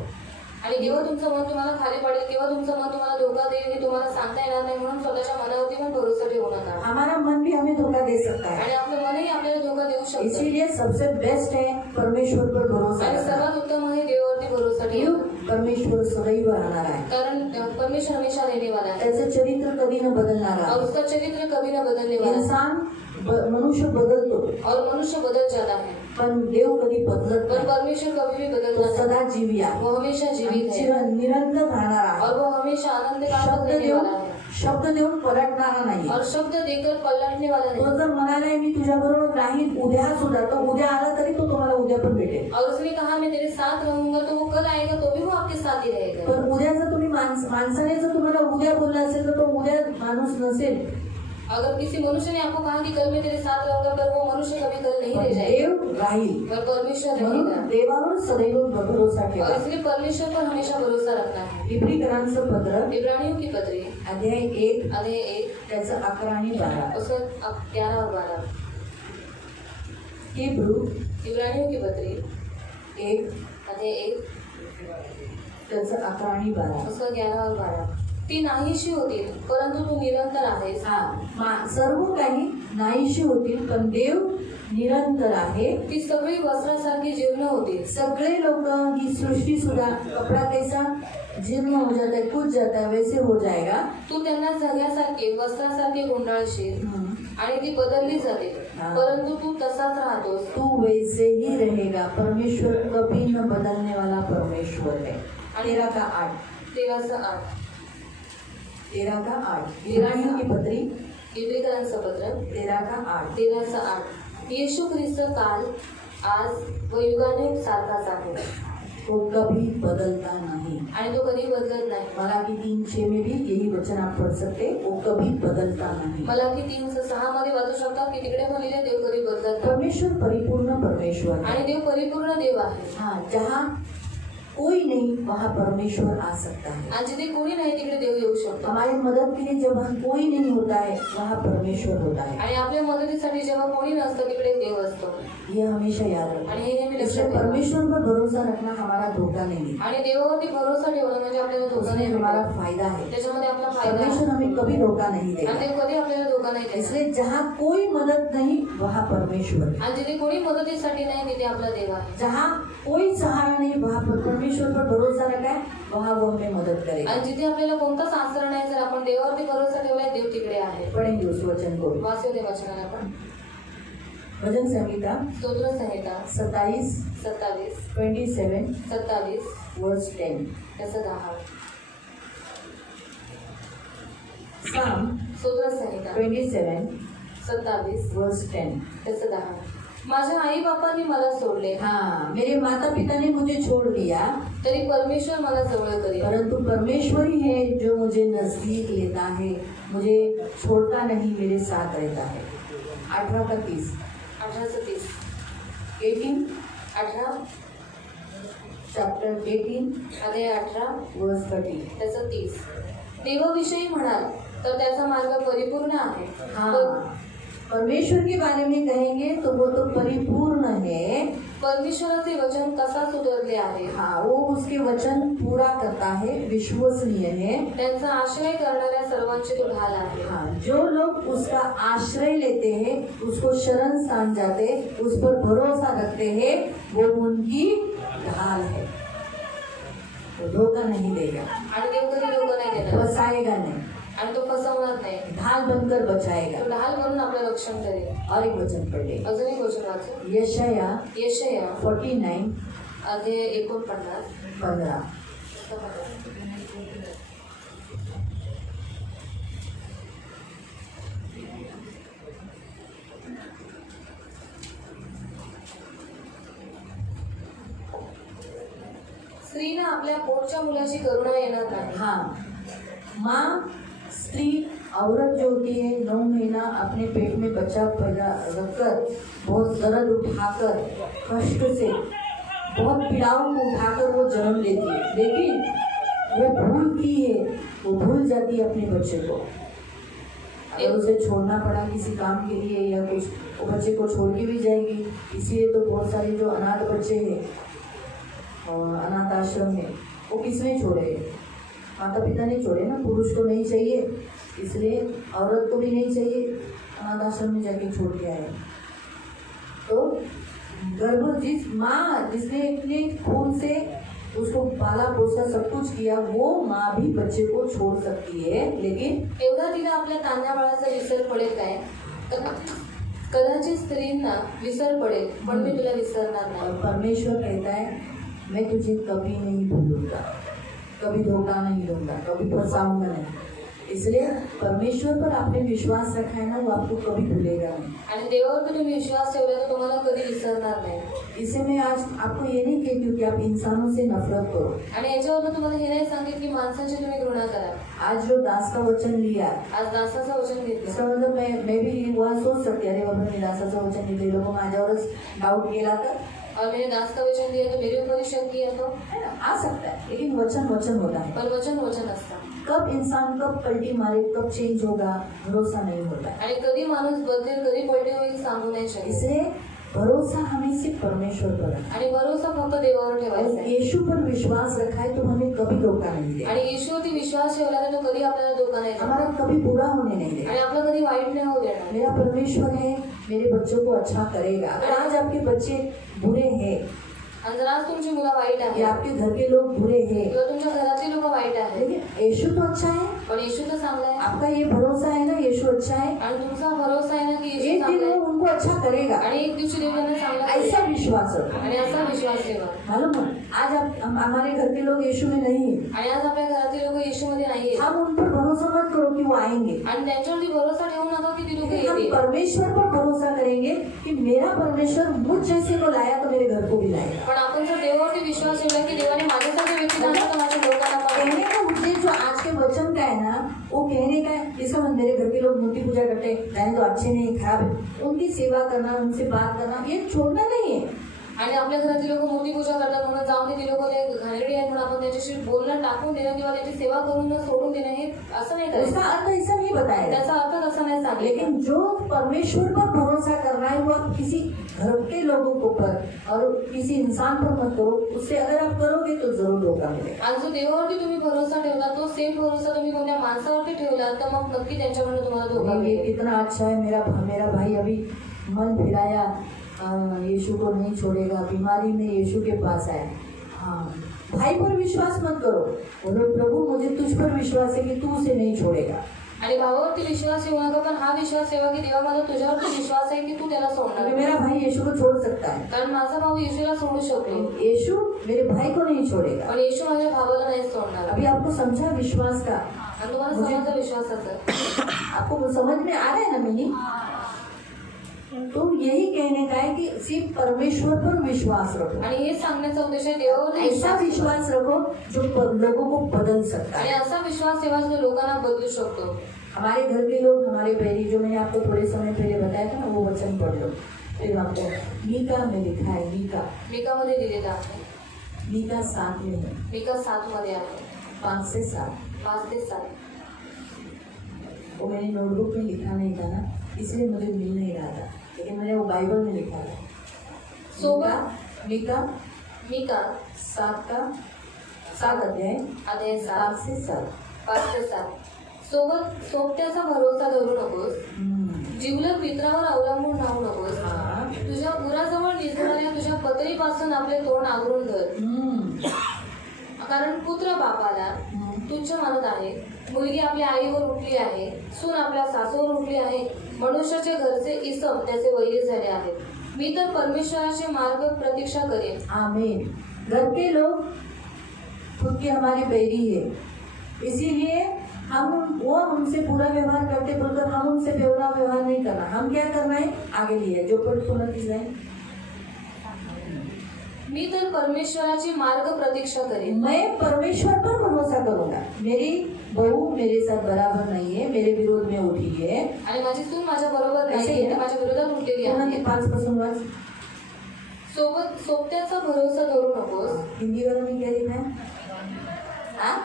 आणि केव्हा तुमचं मन तुम्हाला खाली पडेल, केव्हा तुमचं मन तुम्हाला धोका देईल हे तुम्हाला सांगता येणार नाही. म्हणून स्वतःच्या मनावरती पण भरोसा ठेवू नका. हमारा मन भी हमें धोखा दे सकता है. आणि आपलं मनही आपल्याला धोका देऊ शकतं. इसीलिए सबसे बेस्ट है परमेश्वर पर भरोसा आणि रखना. सर्वात उत्तम आहे देवावरती भरोसा क्यों? ठेवणं. परमेश्वर सदैव राहणार आहे. कारण परमेश्वर हमेशा रहने वाला है त्याचं चरित्र कधी न बदलणार और आहे. उसका चरित्र कभी न बदलने वाला है. इंसान मनुष्य बदलतो, और मनुष्य बदल जाता है, पण देव कधी बदलत पर नाही. परमेश्वर कभी भी तो बदलता नहीं. सदा जीवी आहे, वो हमेशा जीवित है निरंतर राहणार आहे. और वो हमेशा आनंद का शब्द रहने वाला है शब्द देऊन पलटणारा नाही. और शब्द देकर पलटने वाला तो नहीं. जर म्हणालाय मी तुझ्या बरोबर राहीन उद्या सुद्धा, तो उद्या आला तरी तो तुम्हाला उद्या पण भेटेल. और उसने कहा मैं तेरे साथ रहूंगा, तो वो कल आएगा तो भी वो आपके साथ ही रहेगा. पण उद्या जर तुम्ही माणसाने जर तुम्हाला उद्या बोलला असेल तर तो उद्या माणूस नसेल. अगर किसी मनुष्य ने आपको कहा कि कल मैं तेरे साथ रहूंगा, पर वो मनुष्य कभी कल नहीं पण रह जाएगा, देव राहील. पर परमेश्वर म्हणून रहेगा. देवावर सदैव भरोसा और ठेवा. इसलिए परमेश्वर पर हमेशा भरोसा रखना है. इब्रीकरांचं पत्र इब्रानियों की पत्री अध्याय 1 अध्याय 1 त्याचं 11 आणि 12. उसमें 11 और 12. हिब्रू इब्रानियों की पत्री 1 अध्याय 1 त्याचं 11 आणि 12. उसका 11 और 12. ती नाहीशी होतील, परंतु तू निरंतर आहेस. सर्व काही नाहीशी होतील पण देव निरंतर आहे. ती सगळी वस्त्रासारखी जीर्ण होतील. सगळे लोग ही सृष्टि सुद्धा कपड़ा कैसा जीर्ण हो जाता है, कुछ जाता है, वैसे हो जाएगा. तू त्यांना झग्यासारखे वस्त्रासारखे गुंडाळशील आणि ती बदलली जातील, हाँ. परंतु तू तसाच राहतोस. तू वैसे ही रहेगा. परमेश्वर कभी न बदलने वाला परमेश्वर है. 13 का 8. 13:8. 13 का 8. इब्रानियों की पत्री इब्रिकरांचं पत्र 13 का 8. 13:8. येशू ख्रिस्त काल आज व युगाने सारखाच आहे तो कभी बदलता नहीं. आणि तो कधी बदलत नाही. मलाकी 3:6 में भी यही वचन आप पढ़ सकते. वो कभी बदलता नहीं. मलाकी 3:6 मध्ये वाचू शकता की तिकडे पण लिहिले देव कधी बदलत नाही. परमेश्वर परिपूर्ण परमेश्वर है. आणि देव परिपूर्ण देव आहे. हाँ, जहाँ कोई नहीं वहाँ परमेश्वर आ सकता है. आणि जिथे कोणी नाही तिकडे देव येऊ शकतो. हमारी मदद के लिए जब कोई नहीं होता है वहाँ परमेश्वर होता है. आणि आपल्या मदतीसाठी जेव्हा कोणी नसतं तिकडे देव असतो. ये हमेशा याद रखना. आणि हे नेहमी लक्षात इसलिए ठेवा. परमेश्वर पर भरोसा रखना हमारा धोखा नहीं है. आणि देवावरती भरोसा ठेवणं म्हणजे आपल्याला धोका उसमें नाही हमारा भेटत. फायदा है. त्याच्यामध्ये आपला फायदा परमेश्वर आहे. हमें कभी धोखा नहीं आणि देगा. देव कधी आपल्याला धोका नाही देत. इसलिए जहाँ कोई मदद नहीं वहाँ परमेश्वर है. आणि जिथे कोणी मदतीसाठी नाही तिथे आपला देव आहे. जहाँ कोई सहारा नहीं वहाँ पर परमेश्वर पर भरोसा रखा है वहाँ वो हमें मदद करेगा। आणि जिथे आपल्याला कोणताच आसरा नाही, जर आपण देवावरती भरोसा ठेवलाय, देव तिकडे आहे. पढ़ेंगे उस वचन को। वाचू दे वचनाला आपण. भजन संहिता स्तोत्र संहिता 27 27 27 27 वर्स 10। त्याचं 10. साम स्तोत्र संहिता 27 27 वर्स 10। त्याचं 10. माझ्या आई बापांनी मला सोडले, हाँ, मेरे माता पिता ने मुझे छोड़ दिया, तरी परमेश्वर मला जवळ करेल. परंतु परमेश्वर ही है जो मुझे नजदीक लेता है, मुझे छोड़ता नहीं, मेरे साथ रहता है। 18 का 30 18चं 30 18 18 चैप्टर 18 अध्याय 18 वर्स 30। त्याचं 30. देवाविषयी म्हणाल तर त्याचा मार्ग परिपूर्ण आहे. हाँ, परमेश्वर के बारे में कहेंगे तो वो तो परिपूर्ण है। परमेश्वराचे वचन कसा सुधारले आहे. हाँ, वो उसके वचन पूरा करता है, विश्वसनीय है। त्यांचा आश्रय करणाऱ्या सर्वांची तो ढाल आहे. हाँ, जो लोग उसका आश्रय लेते हैं, उसको शरण स्थान जाते, उस पर भरोसा रखते हैं, वो उनकी ढाल है। वो धोखा नहीं देगा, आणि देव कधी धोका नाही देणार, फसाएगा नहीं, आणि तो फसवणार नाही. ढाल बनकर बचाएगा। तो ढाल बनून आपलं रक्षण करेल. और एक वचन पढ़ ले, अजून एक वचन वाचू. यशाया यशया 49 अध्याय 49 15। स्त्रीला आपल्या पोटच्या मुलाची करुणा येणार नाही. हाँ, माँ स्त्री औरत जो होती है 9 महीना अपने पेट में बच्चा पैदा रखकर बहुत दर्द उठाकर कष्ट से बहुत पीड़ाओं को उठाकर वो जन्म लेती है, लेकिन वो भूलती है, वो भूल जाती है अपने बच्चे को। अगर उसे छोड़ना पड़ा किसी काम के लिए या कुछ, वो बच्चे को छोड़ के भी जाएगी। इसीलिए तो बहुत सारे जो अनाथ बच्चे हैं और अनाथ आश्रम में, वो किसने छोड़े? माता पिता ने छोड़े ना। पुरुष को नहीं चाहिए, इसलिए औरत को भी नहीं चाहिए, अनाथ आश्रम में जाके छोड़ के आए। तो गर्भ जिस माँ जिसने अपने खून से उसको पाला पोसा सब कुछ किया, वो माँ भी बच्चे को छोड़ सकती है, लेकिन एवढा तिला आपल्या तान्ह्या बाळाचा विसर पडेल काय? तर कदाचित स्त्रींना विसर पडेल, पण मी तुला विसरणार और नाही. परमेश्वर कहता है मैं तुझे कभी नहीं भूलूंगा, कभी धोखा नहीं दूंगा, कभी फंसाऊंगा नहीं। इसलिए परमेश्वर पर आपने विश्वास रखा है ना, वो आपको कभी भूलेगा नहीं। आणि देवावर तुम्ही विश्वास ठेवला तर तुम्हाला कधी विसरणार नाही. इससे मैं आज आपको ये नहीं कहती हूँ कि आप इंसानों से नफरत करो। आणि याच्यावर तुम्हाला हे नाही सांगितलं की माणसांची तुम्ही घृणा करा. आज जो दास का वचन लिया, आज दासाचं वचन घेतलं. इसका मतलब मैं भी वह सोच सकते, अरे बाबा मी दासाचं वचन लिहिले, लोक माझ्यावरच डाऊट केला तर, और मैंने दास का वचन दिया तो मेरे ऊपर ही शक किया तो, है ना, आ सकता है, लेकिन वचन वचन होता है। पण वचन वचन असतं. कब इंसान कब पलटी मारे, कब चेंज होगा, भरोसा नहीं होता है। आणि कधी माणूस बदलेल, कधी पलटी होईल सांगू नाही शकत. इसलिए भरोसा हमें सिर्फ परमेश्वर पर है। आणि भरोसा फक्त देवावर और ठेवायचा आहे. यीशु पर विश्वास रखा है तो हमें कभी धोखा नहीं देगा, आणि येशूवरती विश्वास ठेवला तर तो कधी आपल्याला धोका नाही देणार. हमारा कभी बुरा होने नहीं देगा। आणि आपलं कधी वाईट नाही होऊ देणार. मेरा परमेश्वर है, मेरे बच्चों को अच्छा करेगा। अगर आज आपके बच्चे बुरे हैं आणि जर आज तुमची मुलं वाईट या आहे आपके घर के लोग बुरे हैं, किंवा तुमच्या घरातली लोक वाईट आहेत, लेकिन यीशु तो अच्छा है, पण येशू तर चांगला आहे. आपका ये भरोसा है ना यीशु अच्छा है, आणि तुमचा भरोसा आहे ना की येशू एक दिन चांगला वो आहे. उनको अच्छा करेगा, आणि एक दिवशी देव त्यांना चांगला करेल. ऐसा विश्वास रखो। आणि असा विश्वास ठेवा. मालूम है आज हमारे घर के लोग यीशु में नहीं है, आणि आज आपल्या घरातली लोक येशूमध्ये नाहीये. हम उन पर भरोसा मत करो कि वो आएंगे, आणि त्यांच्यावरती भरोसा ठेवू नका की ती लोक लेकिन हम येतील. परमेश्वर पर भरोसा करेंगे कि मेरा परमेश्वर मुझ जैसे को लाया तो मेरे घर को भी लाएगा। पण आपण जर देवावरती विश्वास ठेवला की देवाने माझ्यासाठी व्यक्ती आणला तर माझ्या लोकांना पाहिजे. कहने का उद्देश्य जो आज के वचन का है ना, वो कहने का है, इसका मतलब मेरे घर के लोग मूर्ति पूजा करते हैं, जाने तो अच्छे नहीं खराब है, उनकी सेवा करना, उनसे बात करना, ये छोड़ना नहीं है। आणि आपल्या घरातली लोक मूर्ती पूजा करतात म्हणून जाऊन ती लोक घाणेरडी आहेत म्हणून आपण त्यांच्याशी बोलणं टाकून देणं किंवा त्यांची सेवा करून सोडून देणं हे असं नाही करायचं. उसका अर्थ ऐसा नहीं बताया, त्याचा अर्थ तसा नाही सांगितलं. लेकिन जो परमेश्वर पर भरोसा कर रहा है वो आप किसी घर के लोगों को पर और किसी इंसान पर मत करो, उससे अगर आप करोगे तो जरूर धोखा मिलेगा। आणि जो देवावरती तुम्ही भरोसा ठेवला तो सेम भरोसा तुम्ही कोणत्या माणसावरती ठेवला तर मग नक्की त्यांच्याकडून तुम्हाला धोका ये मिळेल. कितना अच्छा है, मेरा भाई अभी मन फिराया, यीशु को नहीं छोड़ेगा, बीमारी में यीशु के पास आया। हाँ, भाई पर विश्वास मत करो, बोलो प्रभु मुझे तुझ पर विश्वास है कि तू उसे नहीं छोड़ेगा। आणि भावावरती विश्वास ठेवू नका, पण हा विश्वास ठेवा की देवा माझा तुझ्यावरती विश्वास आहे की तू त्याला सोडणार क्योंकि नाही. मेरा भाई यीशु को छोड़ सकता है, कारण माझा भाऊ येशूला सोडू शकतो, यीशु मेरे भाई को नहीं छोड़ेगा। पण येशू माझ्या भावाला नाही सोडणार. अभी आपको समझा विश्वास का? आणि तुम्हाला समजलं विश्वासाचं? आपको समझ में आ रहा है ना मीनिंग? तो यही कहने का है कि सिर्फ परमेश्वर पर विश्वास रखो, आणि हे सांगण्याचा उद्देश आहे देवावर ऐसा विश्वास रखो जो लोगों को बदल सकता आणि है। असा विश्वास ठेवा जो लोकांना बदलू शकतो. हमारे घर के लोग हमारे बैरी, जो मैंने आपको थोड़े समय पहले बताया था ना, वो वचन पढ़ लो फिर आपको। मीका में लिखा है, मीकामध्ये दिलेला आहे, मीका 7 में है, मीका 7 मध्ये आहे, 5 से 7। 5 ते 7. वो मैंने नोटबुक में लिखा नहीं था ना, इसलिए मुझे मिल नहीं रहा था, लेकिन मैंने वो बाइबल में लिखा था। मीका मीका 7 अध्याय अध्याय 5 7 से 7। 5 ते 7. सोबत्याचा भरोसा धरू नकोस, जिवलग मित्रावर अवलंबून राहू नकोस. तुझ्या उराजवळ निजणाऱ्या तुझ्या पत्नीपासून आपले तोंड आवरून धर. कारण पुत्र बापाला तुच्छ मानत आहे, मुलगी आपल्या आईवर उठली आहे, सून आपल्या सासूवर उठली आहे. मनुष्याचे घरचे इसम त्याचे वैरी झाले आहेत. मी तर परमेश्वराचे मार्ग प्रतीक्षा करेन. आमीन। घर के लोग खुद के हमारे बैरी है, इसीलिए वो हमसे पूरा व्यवहार करते बोलकर हम उनसे पूरा व्यवहार नहीं करना। हम क्या करना है, आगे लिए जो पढ़ सुना जाए। मी तर परमेश्वराची मार्ग प्रतीक्षा करेन. मैं परमेश्वर पर भरोसा करूंगा। मेरी बहू मेरे साथ बराबर नहीं है, मेरे विरोध में उठी है, आणि माझी सून माझ्या बरोबर ऐसे नाही, ही ती ना? माझ्या विरोधात उठलेली आहे. 5% वाच। सोबत्याचा भरोसा धरू नकोस. हिंदी वालों में क्या लिखा है? हाँ?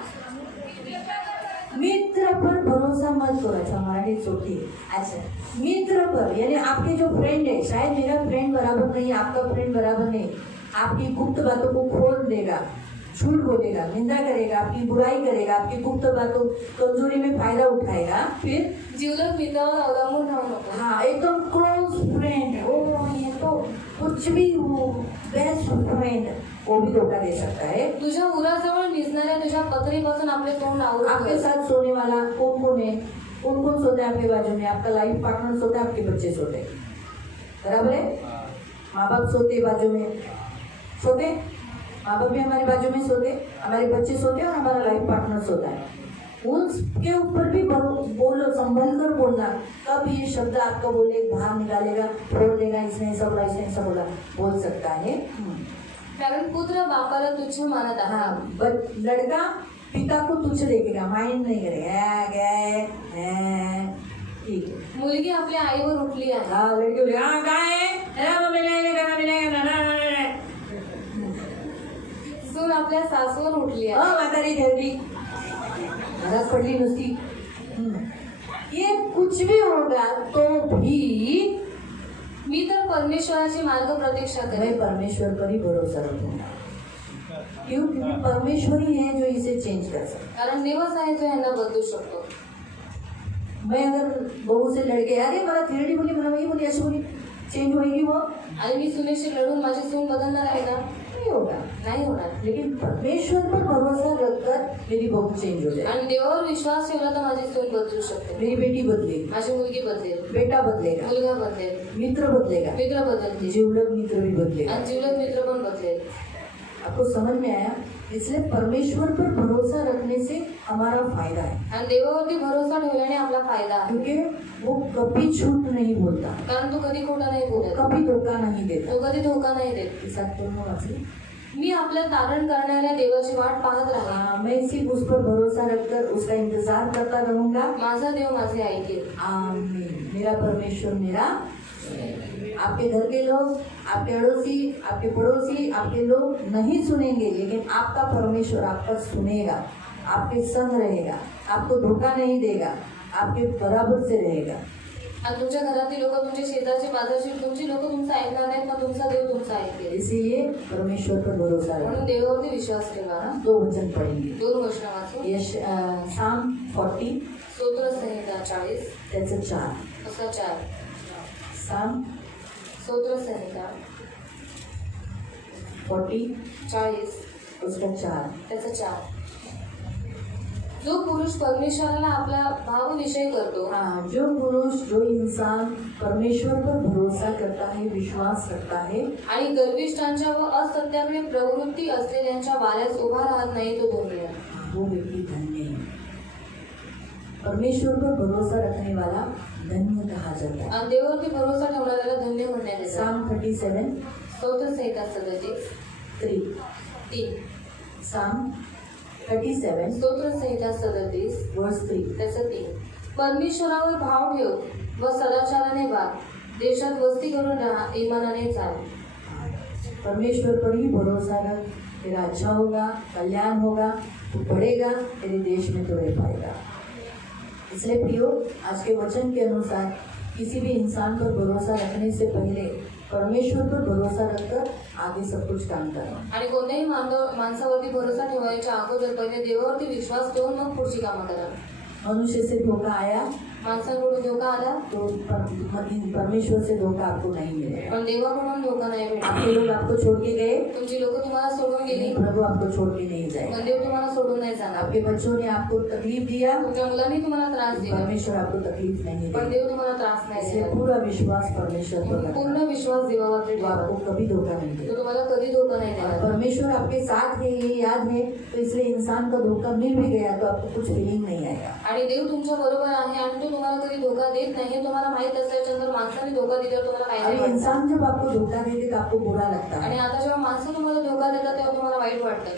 मित्र पर भरोसा मत करो। अच्छा, मराठी चोटी। अच्छा, मित्र पर यानी आपके जो फ्रेंड है, शायद मेरा फ्रेंड बराबर नहीं, आपका फ्रेंड बराबर नहीं, आपकी गुप्त बातों को खोल देगा, झूठ बोलेगा, निंदा करेगा, आपकी बुराई करेगा, आपकी गुप्त बातों कमजोरी में फायदा उठाएगा, फिर जिवलग मित्रावर अवलंबून राहू नको. हाँ एकदम क्लोज फ्रेंड, ओ ये तो कुछ भी वो बेस्ट फ्रेंड, वो भी धोखा दे सकता है। तुझ्या उराजवळ निजणाऱ्या तुझ्या पत्नीपासून आपले तोंड आवरून आपके धर. साथ सोने वाला कौन कौन है? कौन कौन सोता है आपके बाजू में? आपका लाइफ पार्टनर सोता है, आपके बच्चे सोते हैं, बराबर है? माँ बाप सोते बाजू में, सोते माँ बाप भी हमारे बाजू में सोते, हमारे बच्चे सोते और हमारा लाइफ पार्टनर सोता है। उनके ऊपर भी बोलो, संभल कर बोलना। कब ये शब्द आपका बोले बाहर निकालेगा, फोड़ देगा, इसने ऐसा बोला, इसने ऐसा बोला, बोल सकता है। कारण पुत्र बापाला तुच्छ मानत आहे. हाँ, लड़का पिता को तुच्छ देखेगा, माइंड नहीं करेगा, क्या है, ठीक है। मुलगी आपल्या आईवर उठली आहे. हाँ, लड़की बोले हाँ काय है, मम्मी नहीं करना। सून आपल्या सासूवर उठली आहे. म्हातारी ठरली, घरात पडली नुसती। ये कुछ भी होगा तो भी मी तर परमेश्वराची मार्ग प्रतीक्षा मैं करेन. परमेश्वर पर ही भरोसा रखूंगा। क्यों? क्योंकि परमेश्वर ही है जो इसे चेंज कर सकता। कारण देवच आहे जो यांना बदलू शकतो. मैं अगर बहू से लड़के अरे मला थिरडी बोली, मला वही बोली, ऐसी बोली, चेंज होगी वो? आणि मी सुनेशी लढून माझी सून बदलणार आहे का? नहीं होगा। नाही होणार. लेकिन परमेश्वर पर भरोसा रखकर मेरी बहू चेंज हो जाए, आणि देवावर विश्वास ठेवला तर माझी सून बदलू शकते, मेरी बेटी बदलेगी, माझी मुलगी बदलेल, बेटा बदलेगा, मुलगा बदलेल, मित्र बदलेगा, मित्र बदलतील जीवलग मित्र भी बदलेगा। आणि जिवलग मित्र पण बदलेल. आपको समझ में आया? इसलिए परमेश्वर पर भरोसा रखने से हमारा फायदा है, आणि देवावरती भरोसा ठेवल्याने आपला फायदा आहे. क्योंकि वो कभी झूठ नहीं बोलता, कारण तू कधी खोटा नाही बोलत, कभी धोखा नहीं देता। तू कधी धोका नाही देत. इस बात को हम वाचले। मी आपल्या तारण करणाऱ्या देवाची वाट पाहत राहीन. मैं सिर्फ उस पर भरोसा रखकर उसका इंतजार करता रहूंगा। माझा देव माझे ऐकेल. आमीन। मेरा परमेश्वर मेरा, आपके घर के लोग, आपके अड़ोसी, आपके पड़ोसी, आपके लोग नहीं सुनेंगे, लेकिन आपका परमेश्वर आपका सुनेगा, आपके संग रहेगा, आपको धोखा नहीं देगा, आपके बराबर से रहेगा। आणि तुमच्या घरातील लोक, तुमचे शेजारचे पाजारचे तुमची लोक तुमचं ऐकणार नाहीत, पण तुमचा देव तुमचा ऐकेल. इसीलिए परमेश्वर पर भरोसा रखो। म्हणून देवावरती विश्वास ठेवा. 2 वचन पढ़ेंगे। 2 वचन वाचू. साम 40 स्तोत्र संहिता 40 त्याचं 4। उसका 4. साम स्तोत्र संहिता 40 40 उसका 4। त्याचा 4. जो पुरुष परमेश्वराला आपला भावविषय करतो हाँ, जो पुरुष जो इंसान परमेश्वर पर भरोसा करता है, विश्वास रखता है, आणि गर्विष्ठांच्या व असत्याकडे प्रवृत्ती असलेल्यांच्या वाऱ्यास उभा राहत नाही तो धन्य. वो व्यक्ति धन्य है. परमेश्वर पर भरोसा रखने वाला धन्य कहा जाता है. आणि देवावरती भरोसा ठेवणाऱ्याला धन्य म्हणण्यात येतं. साम 37 स्तोत्र संहिता 37 3. साम 37 स्तोत्र संहिता 37 वर्स 3. त्याचं 3. परमेश्वरावर भाव ठेव व सदाचाराने वाग. देशात वस्ती करून राहा, इमानाने चाल. परमेश्वर पर ही भरोसा रख, तेरा अच्छा होगा, कल्याण होगा, तू बढ़ेगा, तेरे देश में तो रह पाएगा. इसलिए प्रियो, आज के वचन के अनुसार किसी भी इंसान पर भरोसा रखने से पहले परमेश्वर पर भरोसा रखकर आगे सब कुछ काम करना. आणि कोणत्याही माणसावरती भरोसा ठेवायच्या अगोदर पहिले देवावरती विश्वास ठेवून मग पुढची कामं करा. मनुष्य से धोखा आया माणसांकडून धोका आला तो परमेश्वर से धोखा आपको नहीं मिलेगा. पण देवाकडून धोका नाही भेटला. आपके लोग आपको छोड़ के गए, तुमची लोक तुम्हाला सोडून गेली, प्रभु आपको छोड़ के नहीं जाएगा. पण देव तुम्हाला सोडून नाही जाणार. आपके बच्चों ने आपको तकलीफ दिया, तुमच्या मुलांनी तुम्हाला त्रास दिला, परमेश्वर आपको तकलीफ नहीं पण देगा. देव तुम्हाला त्रास नाही इसलिए देणार. पूरा विश्वास परमेश्वर पर रखना. पूर्ण विश्वास देवावरती वो ठेवा, आपको कभी धोखा नहीं तो देगा. तुम्हाला कधी धोका नाही और देणार. परमेश्वर आपके साथ है, ये याद है, तो इसलिए इंसान का धोखा मिल भी गया तो आपको कुछ फीलिंग नहीं आएगा. आणि देव तुमच्या बरोबर आहे आणि तो तुम्हाला कधी धोका देत नाही हे तुम्हाला माहित असल्याच्यानंतर माणसाने धोका दिल्यावर तुम्हाला काही नाही अरे वाटत. इंसान जब आपको धोखा देते तो आपको बुरा लगता आणि है. आता जेव्हा माणसं तुम्हाला धोका देतात तेव्हा तुम्हाला वाईट वाटतं.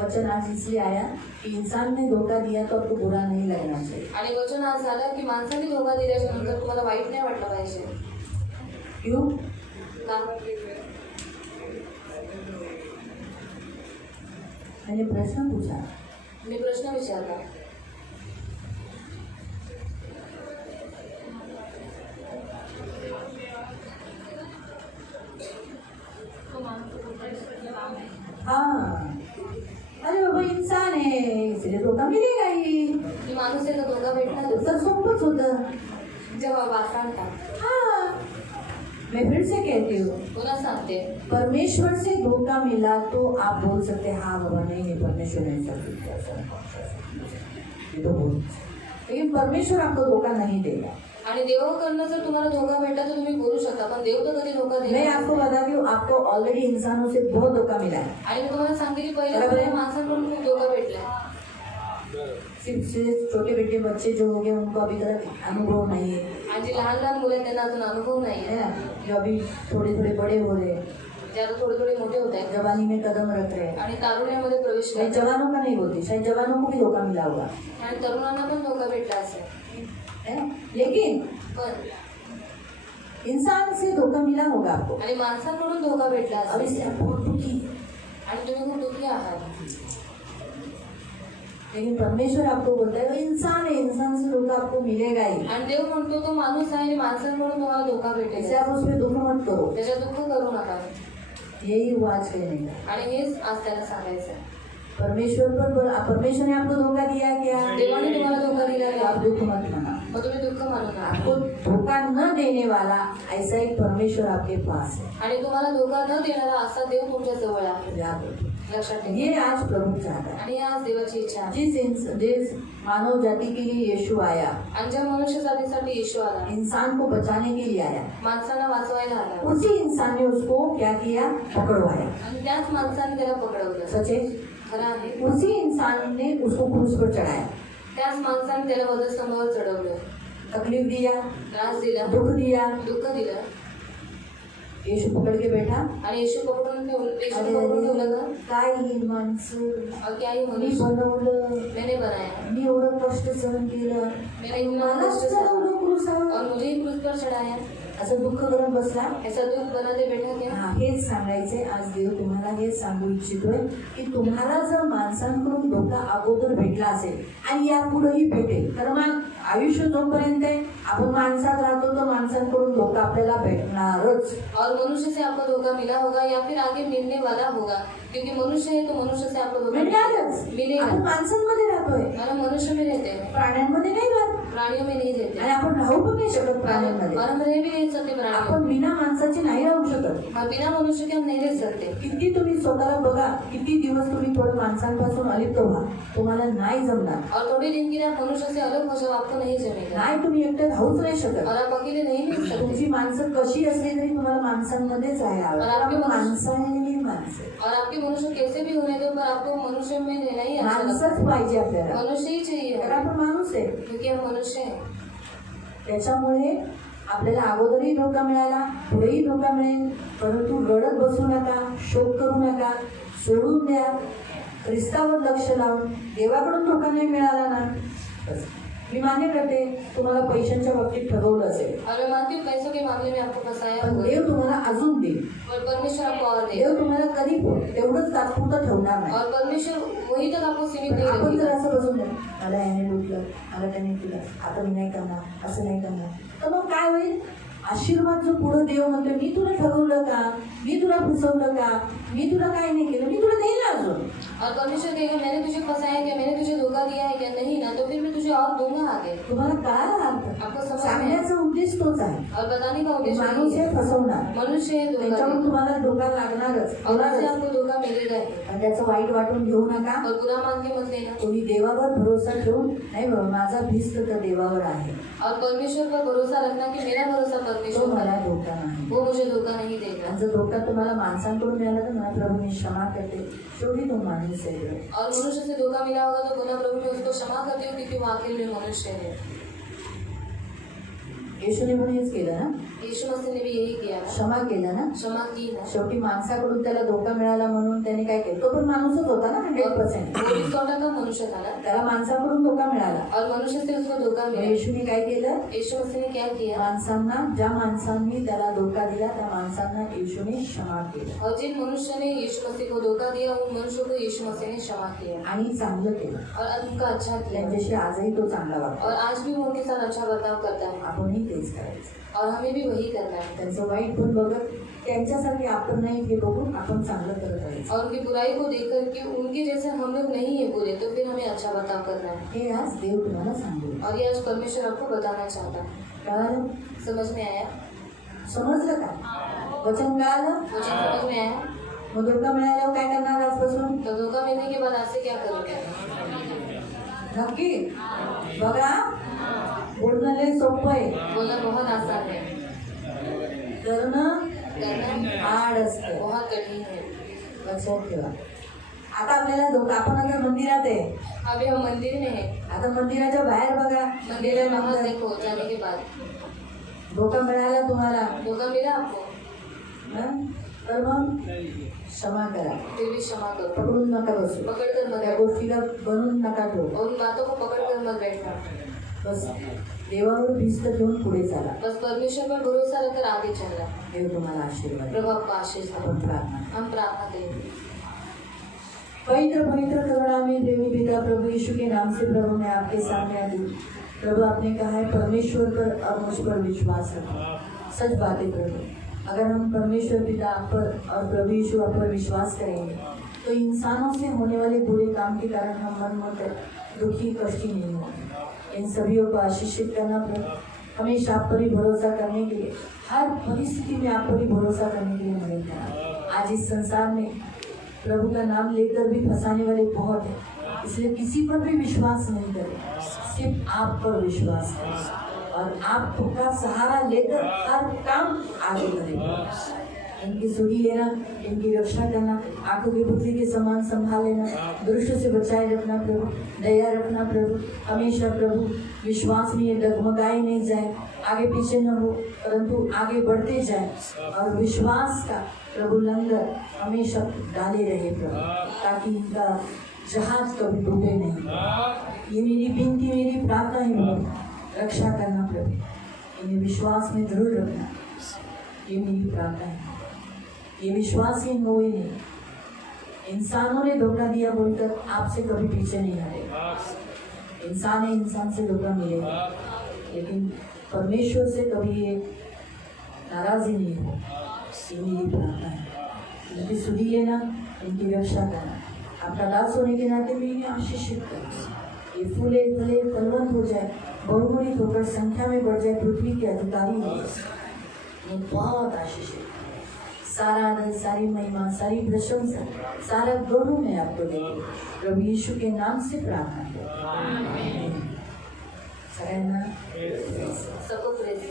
वचन आज इसलिए आया कि इंसान ने धोखा दिया तो आपको बुरा नहीं लगना चाहिए. आणि वचन आज झालं की माणसाने धोका दिल्याच्या नंतर तुम्हाला वाईट नाही वाटलं पाहिजे. क्यों? का? मैंने प्रश्न पूछा. मी प्रश्न विचारला. हाँ, अरे बाबा इंसान है इसलिए धोखा मिलेगा ही. की माणूस आहे तर धोका भेटणार. उत्तर सोपंच होतं. जेव्हा वासांता हाँ, मैं फिर से कहती हूँ, पुन्हा सांगते, परमेश्वर से धोखा मिला तो आप बोल सकते हैं हाँ बाबा नहीं परमेश्वर ने ऐसा किया, ये तो बोल. लेकिन परमेश्वर आपको धोखा नहीं देगा. आणि देवाकडनं जर तुम्हाला धोका भेटला तर तुम्ही बोलू शकता, पण देव तर कधी धोका मैं देणार आपको नाही. बता दूं, आपको ऑलरेडी इंसानों से बहुत धोखा मिला है. आणि मी तुम्हाला सांगते की पहिले बरोबर आहे. आपल्याला माणसांकडून खूप धोका भेटलाय. सिर्फ छोटे बेटे बच्चे जो हो गए उनको अभी तक अनुभव नहीं है, आणि जी लहान लहान मुलं आहेत त्यांना अजून अनुभव नाही है आहे. ना. जो अभी थोड़े थोड़े बड़े हो रहे हैं, जे आता थोडे थोडे मोठे होत आहेत जवानी में कदम रख रहे हैं. आणि तारुण्यामध्ये प्रवेश शायद करतात. जवानों का नहीं बोलती, शायद जवानों को भी धोखा मिला होगा, आणि तरुणांना पण धोका भेटला असेल. है ना. लेकिन पण इंसान से धोखा मिला होगा आपको. आणि माणसांकडून धोका भेटला अब असेल इससे आप बहुत दुखी. आणि तुम्ही खूप दुःखी आहात. लेकिन परमेश्वर आपको बोलता है वो इंसान है, इंसान से धोखा आपको मिलेगा ही. आणि देव म्हणतो तो माणूस आहे आणि माणसांकडून तुम्हाला धोका भेटेल. इससे आप उसमें दुख मत करो. त्याच्यात दुःख करू नका. यही हुआ आज कहने का. आणि हेच आज त्याला सांगायचं. परमेश्वर ने आपको धोखा दिया क्या? देवाने तुम्हाला धोका दिला तो आप का? दुख मत मना. मग तुम्ही दुःख मानू नका. आपको धोखा न देने वाला ऐसा एक परमेश्वर आपके पास है. आणि तुम्हाला धोका न देणारा असा देव तुमच्या जवळ आहे. याद रखो. लक्षात ठेवा. ये आज प्रभु चाहता है. आणि आज देवाची इच्छा आहे. जिस मानव जाति के लिए यीशु आया, आणि ज्या मनुष्य जातीसाठी येशू आला, इंसान को बचाने के लिए आया, माणसांना वाचवायला आला, उसी इंसान ने उसको क्या किया? पकड़वाया. आणि त्याच माणसाने त्याला पकडवलं. सच है. खरं आहे. उसी इंसान ने उसको क्रूस पर चढ़ाया, त्याच माणसाने त्याला वधस्तंभावर चढवलं, तकलीफ दिया, त्रास दिला, दुख दिया. दुःख दिलं. यीशु पकड़ के बैठा. आणि येशू पकडून ठेवलं का? काय ही माणसं, और क्या ही मी मनुष्य बनवलं, मैंने बनाया, मी एवढं कष्ट सहन केलं, मैंने इतना मलाच कष्ट सहा चढवलं क्रूसावर. और मुझे ही क्रूस पर चढ़ाया. असं दुःख करत बसला. ऐसा दुःख बनाते बैठा क्या? हा, हेच सांगायचंय आज. देव तुम्हाला हेच सांगू इच्छितोय की तुम्हाला जर माणसांकडून धोका अगोदर भेटला असेल आणि यापुढेही भेटेल तर मग आयुष्य जोपर्यंत आहे आपण माणसात राहतो तर माणसांकडून धोका आपल्याला भेटणारच. और मनुष्य से आपको धोखा मिला होगा या फिर आगे मिलने वाला होगा, क्योंकि मनुष्य है तो मनुष्य से आपको धोखा मिळणारच. मिलेगा. आपण माणसांमध्ये राहतोय, हम मनुष्य में रहते हैं, प्राण्यांमध्ये नाही राहत प्राणियों में नहीं आणि रहते, आपण राहू पण नाही शकत प्राण्यांमध्ये. और हम रह भी नहीं सकते प्राणियों आपण में, बिना माणसाचे नाही राहू शकत. और बिना मनुष्य के हम नहीं रह सकते. किती तुम्ही स्वतःला बघा, किती दिवस तुम्ही थोडं माणसांपासून अलिप्त व्हा, तुम्हाला नाही जमणार. और थोड़े दिन के लिए आप मनुष्य से अलग हो जाओ, आपको नहीं जमेगा, नाही तुम्ही एकटे राहूच नाही शकत. और आप अकेले नहीं मिल सकते. तुमची माणसं कशी असली तरी तुम्हाला माणसांमध्येच राहावं. और आपके माणसांनी माणसं और आपके मनुष्य कैसे भी होने दो, पर आपको मनुष्य में रहना ही अच्छा लगता माणसंच पाहिजे आपल्याला, है. मनुष्य ही चाहिए कारण हमें, आपण माणूस आहे. क्योंकि हम मनुष्य हैं. त्याच्यामुळे आपल्याला अगोदरही धोका मिळाला, पुढेही धोका मिळेल, परंतु रडत बसू नका, शोक करू नका, सोडून द्या. ख्रिस्तावर लक्ष लावून देवाकडून धोका नाही मिळाला ना, बस. मी मान्य करते तुम्हाला पैशांच्या बाबतीत ठरवलं असेल, और मैं मानती हूँ पैसों के मामले में आपको फंसाया पण होगा, देव तुम्हाला अजून देईल. और परमेश्वर आपको और देगा. देव तुम्हाला कधी तेवढंच तात्पुरतं ठेवणार नाही. और परमेश्वर वही तक आपको सीमित पण नहीं आपण जर रखेगा. असं बसून द्या, मला याने लुटलं, मला त्याने केलं, आता मी नाही करणार, असं नाही करणार, तर मग काय होईल? आशीर्वाद जो पुढे देव म्हणतो, मी तुला ठरवलं का, मी तुला फसवलं का, मी तुला काय नाही केलं, मी तुला देईल ना अजून. और परमेश्वर कहेगा मैंने तुझे फंसाया क्या, मैंने तुझे धोखा दिया है क्या, नहीं ना, तो फिर मैं तुझे और दूंगा आगे. तुम्हाला कळाला आपको अर्थ? समझ में सांगण्याचा उद्देश तोच आहे. और बताने का उद्देश्य माणूस यही हे है. फसवणार, मनुष्य है धोखा त्याच्याकडून देगा, तुम्हाला धोका लागणारच, और उससे होणारच. आपको धोखा मिलेगा ही. आणि त्याचं वाईट वाटून घेऊ नका. और बुरा मान के मत लेना. तुम्ही देवावर भरोसा ठेवून, नाही बाबा माझा भिस्त तर देवावर आहे, और परमेश्वर पर भरोसा रखना कि मेरा भरोसा तो परमेश्वर पर मला है, धोका नाही. वो मुझे धोखा नहीं देगा. आणि जर धोका तुम्हाला माणसांकडून मिळाला तर मला प्रभू मी क्षमा करते, शेवटी तो माणूस आहे. और मनुष्य से धोखा मिला होगा तो बोला प्रभु मैं उसको क्षमा करती हूँ, क्योंकि वो आखिर में मनुष्य है. येशूने पण हेच केलं ना, यीशु मसीह ने भी यही किया ना, क्षमा केलं ना. क्षमा की ना. शेवटी माणसाकडून त्याला धोका मिळाला म्हणून त्याने काय केलं, तो पण माणूसच होता ना 100%. वो भी 100% मनुष्य था ना, त्याला माणसाकडून धोका मिळाला. और मनुष्य से उसको धोखा मग मिला. येशूने काय केलं, यीशु मसीह ने क्या किया, माणसांना, ज्या माणसांनी त्याला धोका दिला त्या माणसांना येशूने क्षमा केलं और जिन मनुष्य ने यीशु मसीह को धोखा दिया उन मनुष्यों को यीशु मसीह ने क्षमा किया आणि चांगलं केलं. और उनका अच्छा किया. त्यांच्याशी आजही तो चांगला वागतो. और आज भी वो उनके साथ अच्छा बर्ताव करता है, आपणही तेच करायचं. और हमें भी वही करना है. त्यांचं वाईट पण बघत त्यांच्यासारखे आपण नाही हे बघून आपण चांगलं करत राहायचं. और उनकी बुराई को देखकर कि उनके जैसे हम लोग नहीं है बुरे, तो फिर हमें अच्छा बर्ताव करना है. हे आज देव तुम्हाला सांगू. और ये आज परमेश्वर आपको बताना चाहता है. कळालं? समझ में आया? समजलं का? वचन कळालं? मुझे समझ में आया. मग धोका मिळाल्यावर काय करणार आजपासून? तो धोखा मिलने के बाद आज से क्या करोगे? नक्की बघा, बोलणं लय सोपं आहे, बोलना बहुत आसान है, करणं करना हार्ड असतं. बहुत कठिन है. लक्षात ठेवा. आता आपल्याला धोका, आपण आता मंदिरात आहे, अभी हम मंदिर में है. आता मंदिराच्या बाहेर बघा, मंदिर में बाहर देखो, जाने के बाद धोका मिळाला तुम्हाला, धोखा मिला आपको, हं? तर मग क्षमा करा, फिर भी क्षमा करो. पकडून नका बसू, पकड़ कर मत त्या बैठो, गोष्टीला बनवून नका ठेवू. और उन बातों को पकड़ कर मत बैठना. बस देवावर भिस्त घेऊन पुढे चाला. बस परमेश्वर पर भरोसा रखकर आगे चलना. देव तुम्हाला आशीर्वाद देईल. प्रभु आपको आशीष दे. आपण प्रार्थना. हम प्रार्थना करेंगे. पवित्र पवित्र करुणामय देवी पिता प्रभु यीशु के नाम से प्रभु मैं आपके सामने आ गई. प्रभु आपने कहा है परमेश्वर पर और मुझ पर विश्वास रखो. सच बात है प्रभु, अगर हम परमेश्वर पिता आप पर और प्रभु यीशु आप पर विश्वास करेंगे तो इंसानों से होने वाले बुरे काम के कारण हम मन में दुखी कष्टी नहीं होंगे. इन सभी को आशीषित करना प्रभु, हमेशा आप पर ही भरोसा करने के लिए, हर परिस्थिति में आप पर ही भरोसा करने के लिए मदद करना. आज इस संसार में प्रभु का नाम लेकर भी फंसाने वाले बहुत हैं, इसलिए किसी पर भी विश्वास नहीं करें, सिर्फ आप पर विश्वास करें और आपका सहारा लेकर हर काम आगे करें. इनकी सुधी लेना, इनकी रक्षा करना, आंखों की पुतली के समान संभाल लेना, दुष्ट से बचाए रखना प्रभु, दया रखना प्रभु. हमेशा प्रभु विश्वास में ये डगमगाए नहीं जाए, आगे पीछे न हो, परंतु आगे बढ़ते जाए और विश्वास का प्रभु लंगर हमेशा डाले रहे प्रभु, ताकि इनका जहाज कभी डूबे नहीं. ये मेरी विनती, मेरी प्रार्थना है प्रभु, रक्षा करना प्रभु, इन्हें विश्वास में जरूर रखना. ये मेरी प्रार्थना है. ये विश्वासहीन हुए नहीं, इंसानों ने धोखा दिया बोलकर आपसे कभी पीछे नहीं हटे. इंसान है, इंसान से धोखा मिलेगा, लेकिन परमेश्वर से कभी ये नाराज़ी नहीं हो। ये मेरी प्रार्थना है। इनकी सुधी लेना, इनकी रक्षा करना, आपका दास होने के नाते भी इन्हें आशीषित करना। ये फूले फले फलवंत हो जाए, बहुगुणित होकर संख्या में बढ़ जाए, पृथ्वी के अधिकारी हो जाए। ये बहुत आशीषित। सारा आदर, सारी महिमा, सारी प्रशंसा, सारा गौरव मैं आपको देती हूँ। प्रभु यीशु के नाम से प्रार्थना है। सबको प्रेज